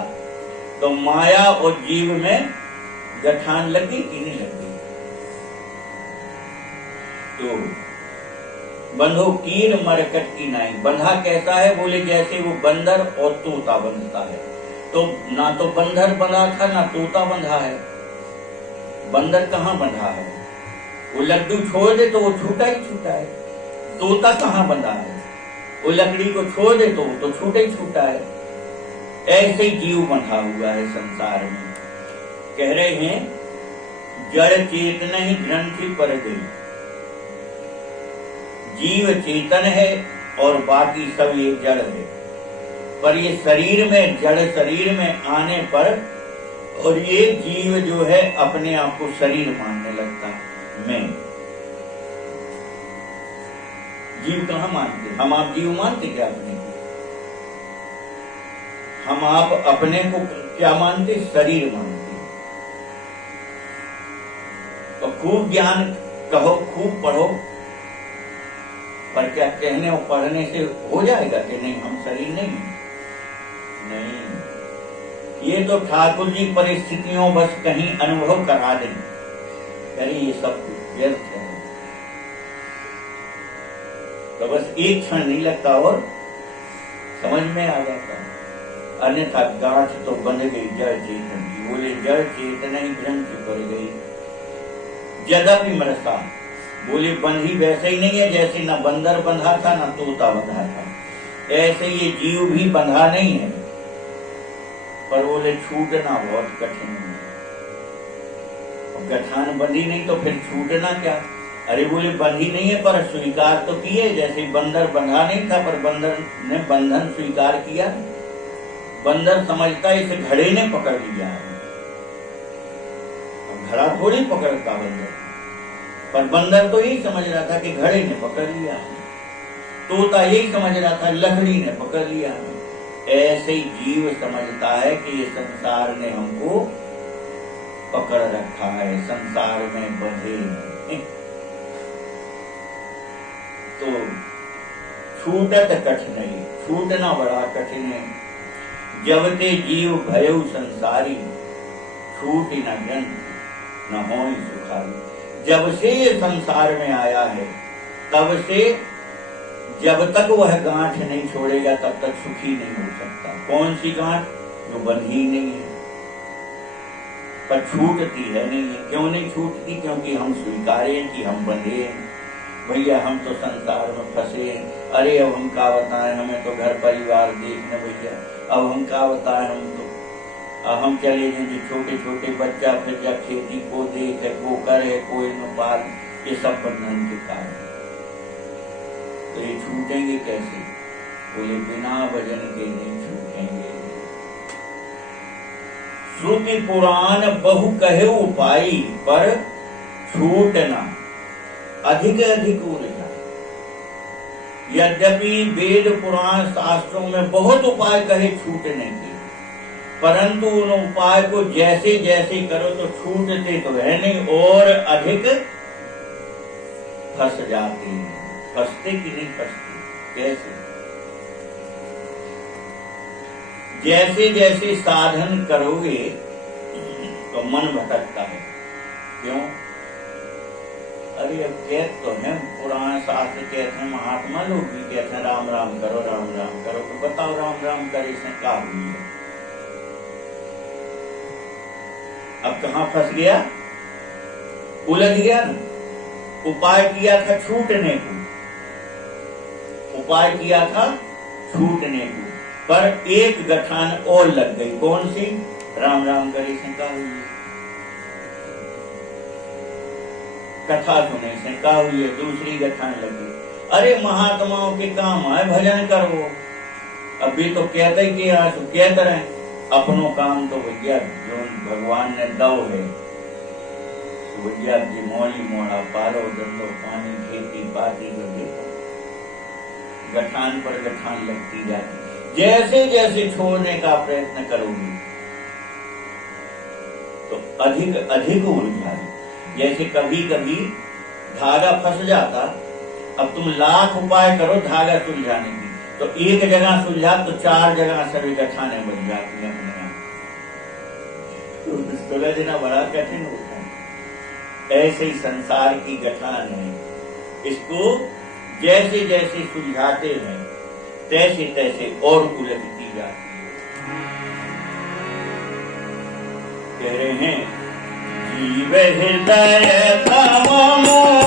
तो माया और जीव में गठान लगी कि नहीं लगी। तो बंधो कीर मरकट की नाई, बंधा कैसा है, बोले जैसे वो बंदर और तोता बंधता है। तो ना तो बंदर बंधा था ना तोता बंधा है। बंदर कहाँ बंधा है, वो लड्डू छोड़ दे तो वो छूटा ही छूटा है। तोता कहाँ बंधा है, वो लकड़ी को छोड़ दे तो वो तो छूटा ही छूटा है। ऐसे ही जीव बंधा हुआ है संसार में। कह रहे हैं जड़ चेतन ही ग्रंथि पर गई, जीव चेतन है और बाकी सब ये जड़ है। पर ये शरीर में, जड़ शरीर में आने पर और ये जीव जो है अपने आप को शरीर मानने लगता है। मैं जीव कहाँ मानते, हम आप जीव मानते क्या अपने को? हम आप अपने को क्या मानते, शरीर मानते। तो खूब ज्ञान कहो, खूब पढ़ो, पर क्या कहने और पढ़ने से हो जाएगा कि नहीं हम शरीर नहीं है? नहीं, ये तो ठाकुर जी परिस्थितियों बस कहीं अनुभव करा दें, अरे ये सब व्यर्थ है। तो बस एक क्षण नहीं लगता और समझ में आ जाता है। अन्यथा गांठ तो बंध गई जड़ चेतन की, बोले जड़ चेतन ही ग्रंथि पर गई। जदपि मरसा, बोले बंधी वैसे ही नहीं है जैसे न बंदर बंधा था न तोता बंधा था, ऐसे ये जीव भी बंधा नहीं है। पर बोले छूटना बहुत कठिन है। गठान बंधी नहीं तो फिर छूटना क्या? अरे बोले बंधी नहीं है पर स्वीकार तो किए, जैसे बंदर बंधा नहीं था पर बंदर ने बंधन स्वीकार किया। बंदर समझता इसे घड़े ने पकड़ लिया है, घड़ा थोड़ी पकड़ता बंदर, पर बंदर तो यही समझ रहा था कि घड़े ने पकड़ लिया है। तोता यही समझ रहा था लकड़ी ने पकड़ लिया है। ऐसे ही जीव समझता है कि ये संसार ने हमको पकड़ रखा है, संसार में बंधे हैं। तो छूटत कठिन है, छूटना बड़ा कठिन है। जबते जीव भयउ संसारी, छूट न ग्रंथ न होई सुखारी। जब से ये संसार में आया है तब से जब तक वह गांठ नहीं छोड़ेगा तब तक सुखी नहीं हो सकता। कौन सी गांठ? जो बंधी नहीं है, पर छूटती है नहीं है। क्यों नहीं छूटती? क्योंकि हम स्वीकारे कि हम बंधे हैं। भैया हम तो संसार में फंसे हैं। अरे अब हम क्या बताएं, हमें तो घर परिवार देखने भैया, अब हम क्या बताएं, हम चले जाएंगे छोटे छोटे बच्चा, फिर जब खेती को देखे को करे कोई न पाल, ये सब बंधन के कारण। तो ये छूटेंगे कैसे? बोले बिना भजन के नहीं छूटेंगे। श्रुति पुराण बहु कहे उपाई, पर छूटना अधिक अधिक उलझा। यद्यपि वेद पुराण शास्त्रों में बहुत उपाय कहे छूटने के, परंतु उन उपाय को जैसे जैसे करो तो छूटते तो है नहीं और अधिक फंस जाते हैं। फंसते कि नहीं फंसते? कैसे? जैसे जैसे साधन करोगे तो मन भटकता है। क्यों? अरे अब कहते तो है, पुराने शास्त्र कहते हैं, महात्मा लोग भी कहते हैं राम राम करो, राम राम करो। तो बताओ राम राम करे से क्या हुई है? अब कहाँ फंस गया? उलझ गया ना। उपाय किया था छूटने को, उपाय किया था छूटने को, पर एक गठान और लग गई। कौन सी? राम राम करे से क्या हुई है? कथा सुने से क्या हुई है? दूसरी गठान लगी। अरे महात्माओं के काम है भजन करो। अभी तो कहते ही कि आज कहते रहे, अपनों काम तो भैया जो भगवान ने दो है, भैया जी मोली मोड़ा पारो धंधो पानी खेती बाती तो देखो, गठान पर गठान लगती जाती। जैसे जैसे छोड़ने का प्रयत्न करोगी तो अधिक अधिक उलझा। जैसे कभी कभी धागा फंस जाता, अब तुम लाख उपाय करो धागा सुलझाने की, तो एक जगह सुलझा तो 4 जगह सभी गठाने बन जाती हैं अपने आप। तो सुलझना बड़ा कठिन होता है। ऐसे ही संसार की गठान है, इसको जैसे जैसे सुलझाते हैं तैसे तैसे और उलझती जाती है। कह रहे हैं जीव हृदय तम मोह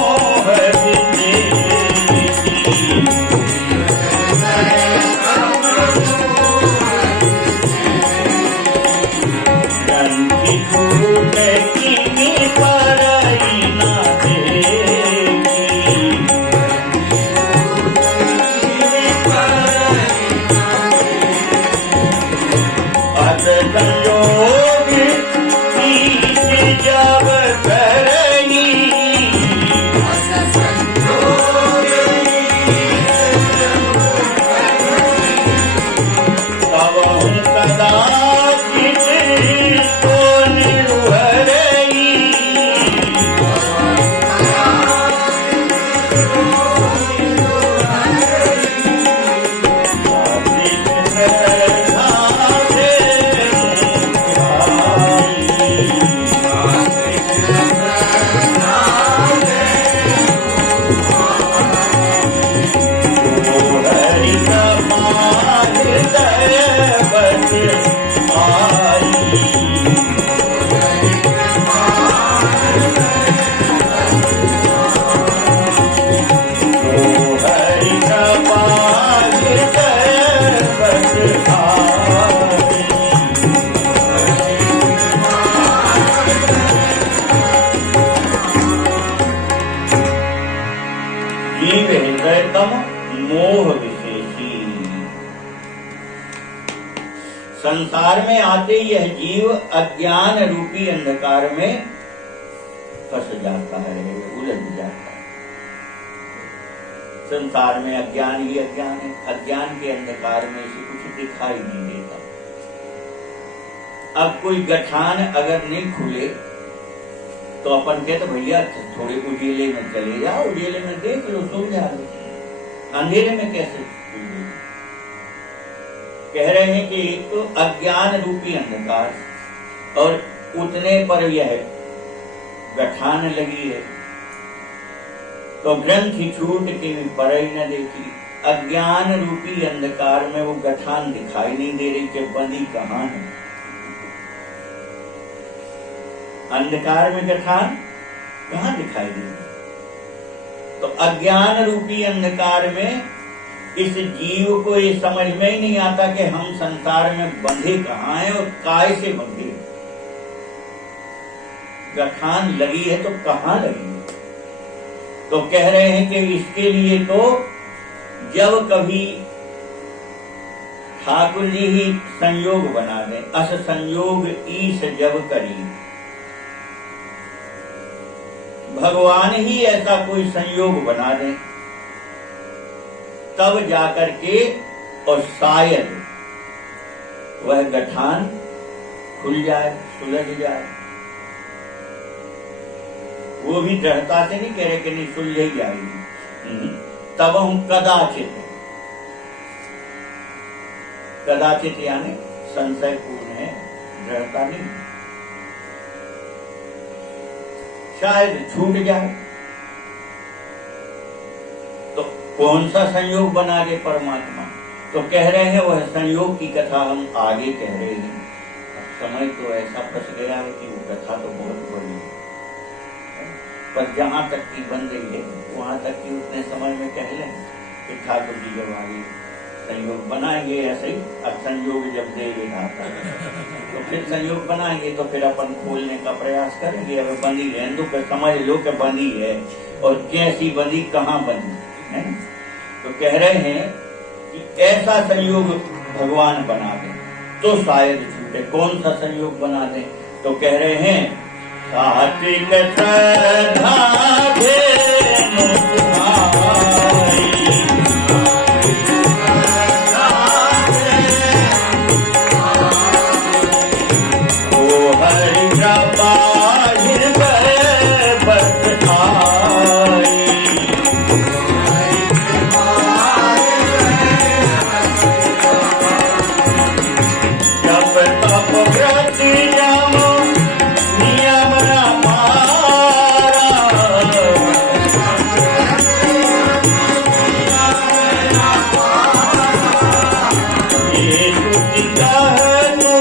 मोह विशेषी। संसार में आते यह जीव अज्ञान रूपी अंधकार में फंस जाता है, उलझ जाता है। संसार में अज्ञान ही अज्ञान है। अज्ञान के अंधकार में से कुछ दिखाई नहीं देता। अब कोई गठान अगर नहीं खुले तो अपन कहते भैया थोड़े उजेले में चले जाओ, उजेले में देख लो, सुलझा लो। अंधेरे में कैसे सुलझे? कह रहे हैं कि एक तो अज्ञान रूपी अंधकार, और उतने पर यह गठान लगी है तो ग्रंथि छूट के भी पर ही न देखी। अज्ञान रूपी अंधकार में वो गठान दिखाई नहीं दे रही कि बंदी कहाँ है। अंधकार में गठान कहाँ दिखाई दे रही? तो अज्ञान रूपी अंधकार में इस जीव को ये समझ में ही नहीं आता कि हम संसार में बंधे कहाँ हैं और काय से बंधे। गठान लगी है तो कहाँ लगी है? तो कह रहे हैं कि इसके लिए तो जब कभी ठाकुर जी ही संयोग बना दें, अस संयोग ईश जब करी, भगवान ही ऐसा कोई संयोग बना दे तब जाकर के और शायद वह गठान खुल जाए, सुलझ जाए। वो भी दृढ़ता से नहीं कह रहे कि नहीं सुलझ ही जाएगी। तब हम कदाचित, कदाचित यानी संशयपूर्ण है, दृढ़ता नहीं, शायद छूट जाए। तो कौन सा संयोग बना दे परमात्मा? तो कह रहे हैं वह संयोग की कथा हम आगे कह रहे हैं। समय तो ऐसा फंस गया है कि वो कथा तो बहुत बड़ी है, पर जहां तक की बन रही है वहां तक की उतने समय में कह लें कि ठाकुर जी जब आगे संयोग बनाएंगे, ऐसे ही अब संयोग जब देंगे आता तो फिर संयोग बनाएंगे तो फिर अपन खोलने का प्रयास करेंगे। अब बंदी रहने दो, समझ लो कि बंदी है और कैसी बंदी, कहाँ बंदी है। तो कह रहे हैं कि ऐसा संयोग भगवान बना दे तो शायद छूटे। कौन सा संयोग बना दे? तो कह रहे हैं सात्विक श्रद्धा धेनु तुम्हारी, ओ हरि कृपा हृदय बस आई, जप तप व्रत जम नियम न मारा, ये श्रुति कहनु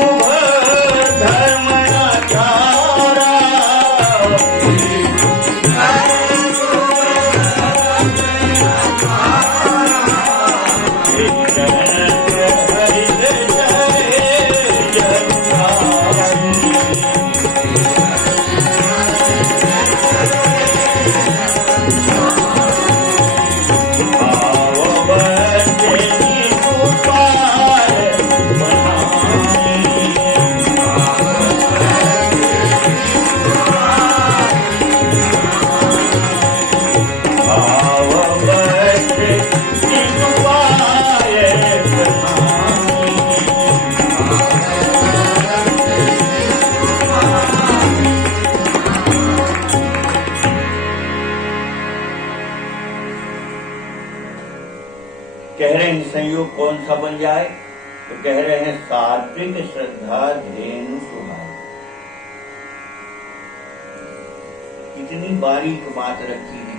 धर्म न चारा, कह रहे हैं संयोग कौन सा बन जाए? तो कह रहे हैं सात्विक श्रद्धा धेनु सुहाई। कितनी बारीक बात रखी है।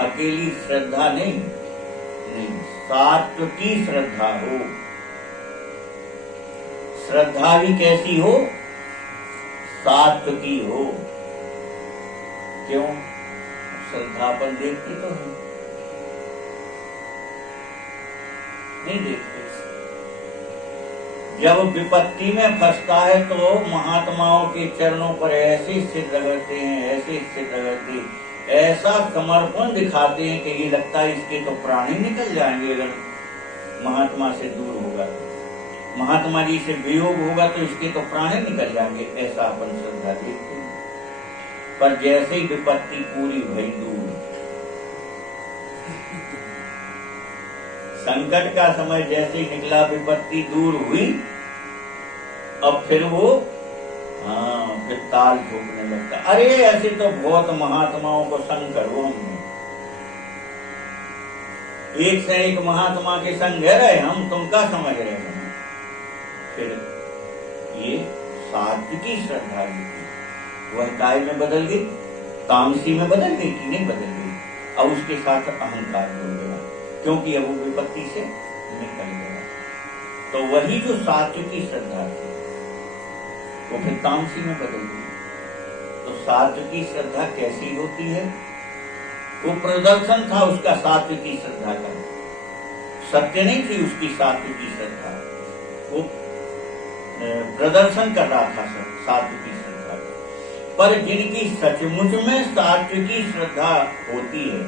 अकेली श्रद्धा नहीं, सात्विकी श्रद्धा हो। श्रद्धा भी कैसी हो? सात्विकी हो। क्यों? श्रद्धापन देखते तो है, नहीं देखते। जब विपत्ति में फंसता है तो महात्माओं के चरणों पर ऐसे स्थित रगड़ते हैं, ऐसे स्थित रगड़ते, ऐसा समर्पण दिखाते हैं कि ये लगता है इसके तो प्राण ही निकल जाएंगे अगर महात्मा से दूर होगा, महात्मा जी से वियोग होगा तो इसके तो प्राण ही निकल जाएंगे। ऐसा अपन श्रद्धा देखते हैं। पर जैसे ही विपत्ति पूरी भई दूर, संकट का समय जैसे ही निकला, विपत्ति दूर हुई, अब फिर वो फिर ताल ठोकने लगता। अरे ऐसे तो बहुत महात्माओं को संग करो हमने, एक से एक महात्मा के संग रहे हम, तुम क्या समझ रहे हो? फिर ये सात्विकी श्रद्धा वह काय में बदल गई, तामसी में बदल गई कि नहीं बदल गई? अब उसके साथ अहंकार हो गया, क्योंकि अब वो विपत्ति से निकल गया। तो वही जो सात्विकी श्रद्धा थी वो फिर तामसी में बदल गई। तो सात्विकी श्रद्धा कैसी होती है? वो प्रदर्शन था उसका सात्विकी श्रद्धा का, सत्य नहीं थी उसकी सात्विकी श्रद्धा, वो प्रदर्शन कर रहा था सात्विकी श्रद्धा। पर जिनकी सचमुच में सात्विकी श्रद्धा होती है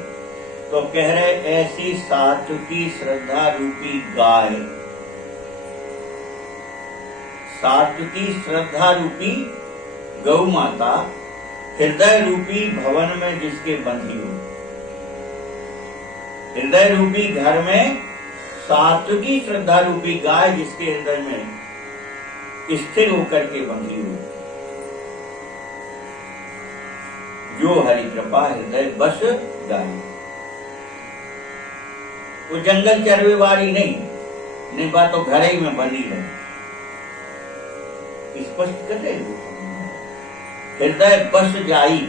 तो कह रहे ऐसी सात्विकी श्रद्धा रूपी गाय, सात्विकी श्रद्धा रूपी गौ माता हृदय रूपी भवन में जिसके बंधी हो, हृदय रूपी घर में सात्विकी श्रद्धा रूपी गाय जिसके हृदय में स्थिर होकर के बंधी हो, जो हरि कृपा हृदय बस गाय। वो जंगल चरवे वाली नहीं, बात तो घर ही में बनी रहे, स्पष्ट कर रहे हो। हृदय बस जाई,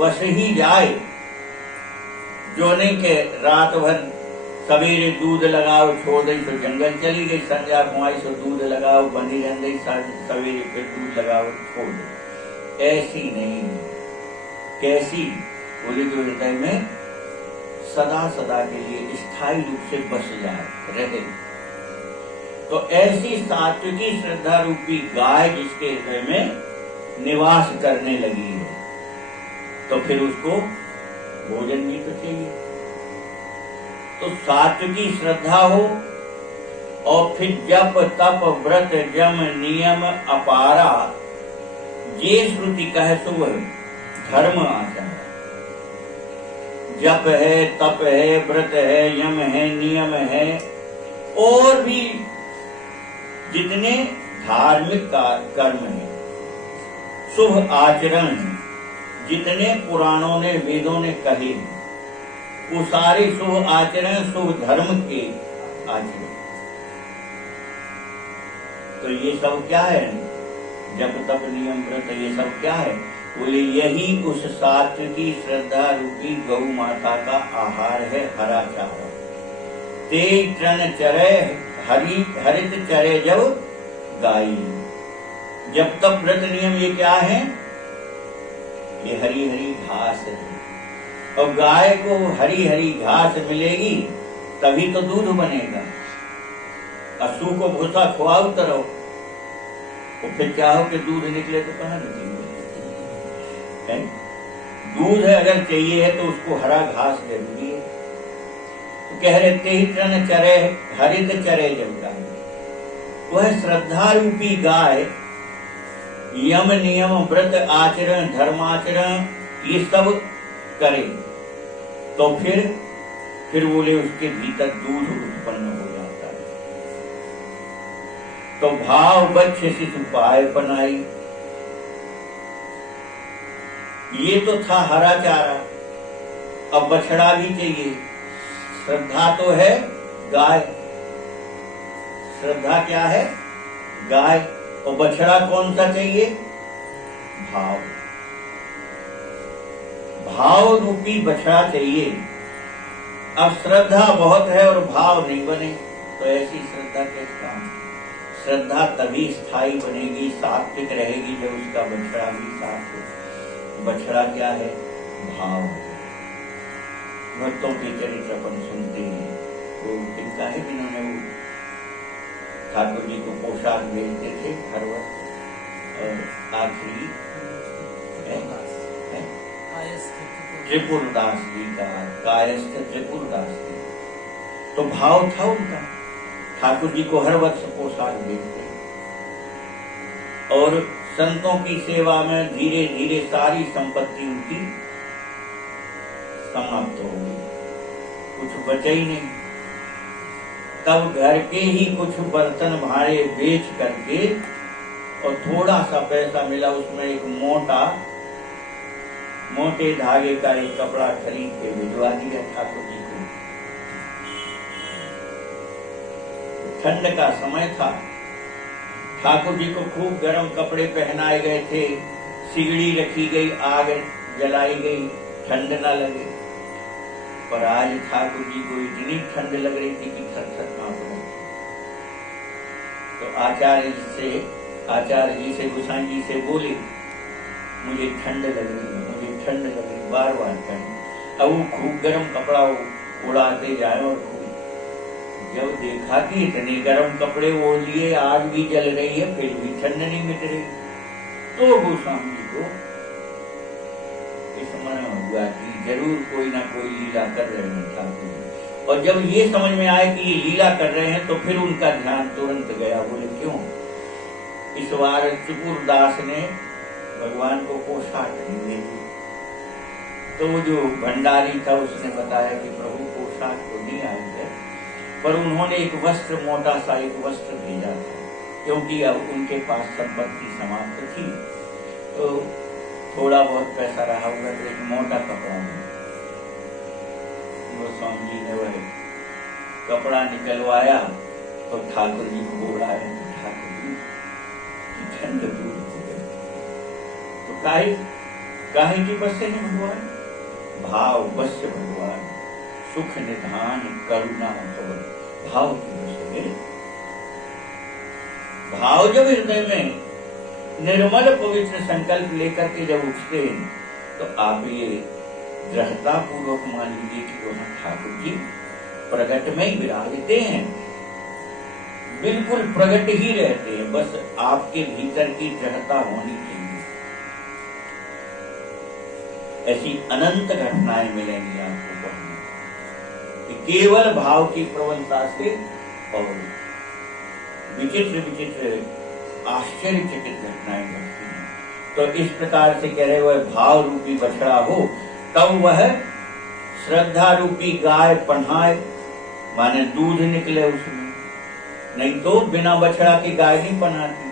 बस ही जाए, जो नहीं के रात भर सवेरे दूध लगाओ छोड़ दई तो जंगल चली गई, संध्या कुआई सो दूध लगाओ बंदी रह गई, सवेरे फिर दूध लगाओ छोड़ दो। ऐसी नहीं, कैसी? बोले जो हृदय में सदा सदा के लिए स्थायी रूप से बस जाए, रहे। तो ऐसी सात्विकी श्रद्धा रूपी गाय जिसके हृदय में निवास करने लगी है, तो फिर उसको भोजन भी तो चाहिए। तो सात्विकी श्रद्धा हो और फिर जप तप व्रत जम नियम अपारा, ये श्रुति कहे शुभ धर्म आचरण। जप है, तप है, व्रत है, यम है, नियम है, और भी जितने धार्मिक कर्म है, शुभ आचरण है, जितने पुराणों ने वेदों ने कहे, वो सारे शुभ आचरण शुभ धर्म के आचरण। तो ये सब क्या है? जप तप नियम व्रत, ये सब क्या है? बोले यही उस सात्विकी श्रद्धा रूपी गौ माता का आहार है, हरा चारा। ते तृण चरे हरित चरे जब गाई। जब तक व्रत नियम ये क्या है? ये हरी हरी घास है, और गाय को हरी हरी घास मिलेगी तभी तो दूध बनेगा। असू को भूसा खुआओ तरो, तो फिर चाहो कि दूध निकले तो कहाँ निकलेगा? दूध है अगर चाहिए है तो उसको हरा घास जरूरी है। तो कह रहे ते ही तृण चरे हरित चरे जब गाय, वह श्रद्धा रूपी गाय यम नियम व्रत आचरण धर्माचरण ये सब करे, तो फिर बोले उसके भीतर दूध उत्पन्न हो जाता है। तो भाव बच्छ शिशु पाए पनाई, ये तो था हरा चारा, अब बछड़ा भी चाहिए। श्रद्धा तो है गाय, श्रद्धा क्या है? गाय। और बछड़ा कौन सा चाहिए? भाव। भाव रूपी बछड़ा चाहिए। अब श्रद्धा बहुत है और भाव नहीं बने, तो ऐसी श्रद्धा कैसे काम? श्रद्धा तभी स्थायी बनेगी, सात्विक रहेगी, जब उसका बछड़ा भी सात्विक। बछड़ा क्या है? भाव। भक्तों के चरित्र अपन सुनते हैं, वो किनका है जिन्होंने वो ठाकुर जी को पोशाक भेजते थे हर वक्त, और आखिरी त्रिपुरदास जी का, कायस्थ त्रिपुरदास जी। तो भाव था उनका, ठाकुर जी को हर वक्त पोशाक भेजते। और संतों की सेवा में धीरे धीरे सारी संपत्ति उनकी समाप्त हो गई, कुछ बचा ही नहीं। तब घर के ही कुछ बर्तन भाड़े बेच करके और थोड़ा सा पैसा मिला, उसमें एक मोटे धागे का एक कपड़ा खरीद के भिजवा दिया ठाकुर जी को। ठंड का समय था, ठाकुर जी को खूब गर्म कपड़े पहनाए गए थे, सिगड़ी रखी गई, आग जलाई गई, ठंड ना लगे। पर आज ठाकुर जी को इतनी ठंड लग रही थी कि थर-थर कांप रहे थे। तो आचार्य जी से गोसाई जी से बोले, मुझे ठंड लग रही, मुझे ठंड लग रही, बार बार ठंड। अब वो खूब गर्म कपड़ा उड़ाते जाए, और जब देखा कि इतने गर्म कपड़े ओढ़ लिए, आग भी जल रही है, फिर भी ठंड नहीं मिट रही, तो गोस्वामी जी को स्मरण हुआ कि जरूर कोई ना कोई लीला कर रहे हैं ठाकुर। और जब ये समझ में आया कि ये लीला कर रहे हैं, तो फिर उनका ध्यान तुरंत गया। बोले क्यों? इस बार त्रिपुरदास ने भगवान को पोशाक नहीं भेजी। तो वो जो भंडारी था उसने बताया कि प्रभु पोशाक तो नहीं आई है, पर उन्होंने एक वस्त्र, मोटा सा एक वस्त्र भेजा था, क्योंकि अब उनके पास संपत्ति समाप्त थी, तो थोड़ा बहुत पैसा रहा होगा, तो एक मोटा कपड़ा मिला। गोस्वामी जी ने वह कपड़ा निकलवाया तो ठाकुर जी को बुलाया, ठाकुर जी काहे की बस है भगवान? भाव बस भगवान, सुख निधान करुणा कवर, भाव की बस है। भाव जब हृदय में निर्मल पवित्र संकल्प लेकर के जब उठते हैं, तो आप ये दृढ़ता पूर्वक मान लीजिए कि वहां ठाकुर जी प्रगट में ही विराजते हैं, बिल्कुल प्रगट ही रहते हैं। बस आपके भीतर की दृढ़ता होनी चाहिए। ऐसी अनंत घटनाएं मिलेंगी आपको पढ़ने कि केवल भाव की प्रबलता से और विचित्र विचित्र आश्चर्यचकित घटनाएं घटती हैं। तो इस प्रकार से कह रहे हुए भाव रूपी बछड़ा हो, तब वह श्रद्धा रूपी गाय पन्हाए, माने दूध निकले उसमें। नहीं तो बिना बछड़ा के गाय नहीं पनाती।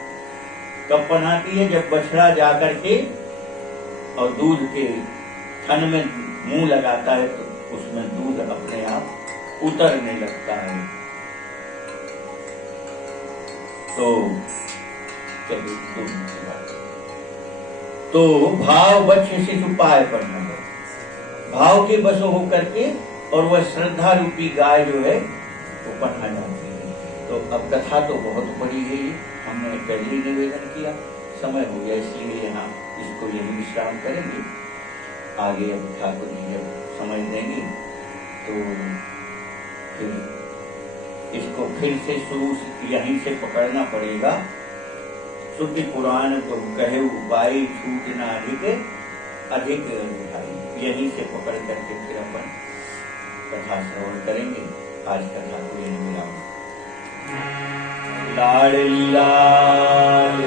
कब पनाती है? जब बछड़ा जाकर के और दूध के थन में मुंह लगाता है, तो उसमें दूध अपने आप उतरने लगता है। तो भाव बच्च शिशु पाए पर न हो, भाव के बस होकर के और वह श्रद्धा रूपी गाय जो है वो पढ़ा जाती है। तो अब कथा तो बहुत बड़ी है, ये हमने पहले निवेदन किया, समय हो गया, इसलिए यहाँ इसको यही विश्राम करेंगे। आगे अब ठाकुर जी जब समझ देंगे तो फिर इसको फिर से शुरू यहीं से पकड़ना पड़ेगा। श्रुति पुराण तो कहे उपाय छूट न अधिक भाई, यहीं से पकड़ करके फिर अपन कथा श्रवण करेंगे। आज कथा को यही मिला। लाडली लाल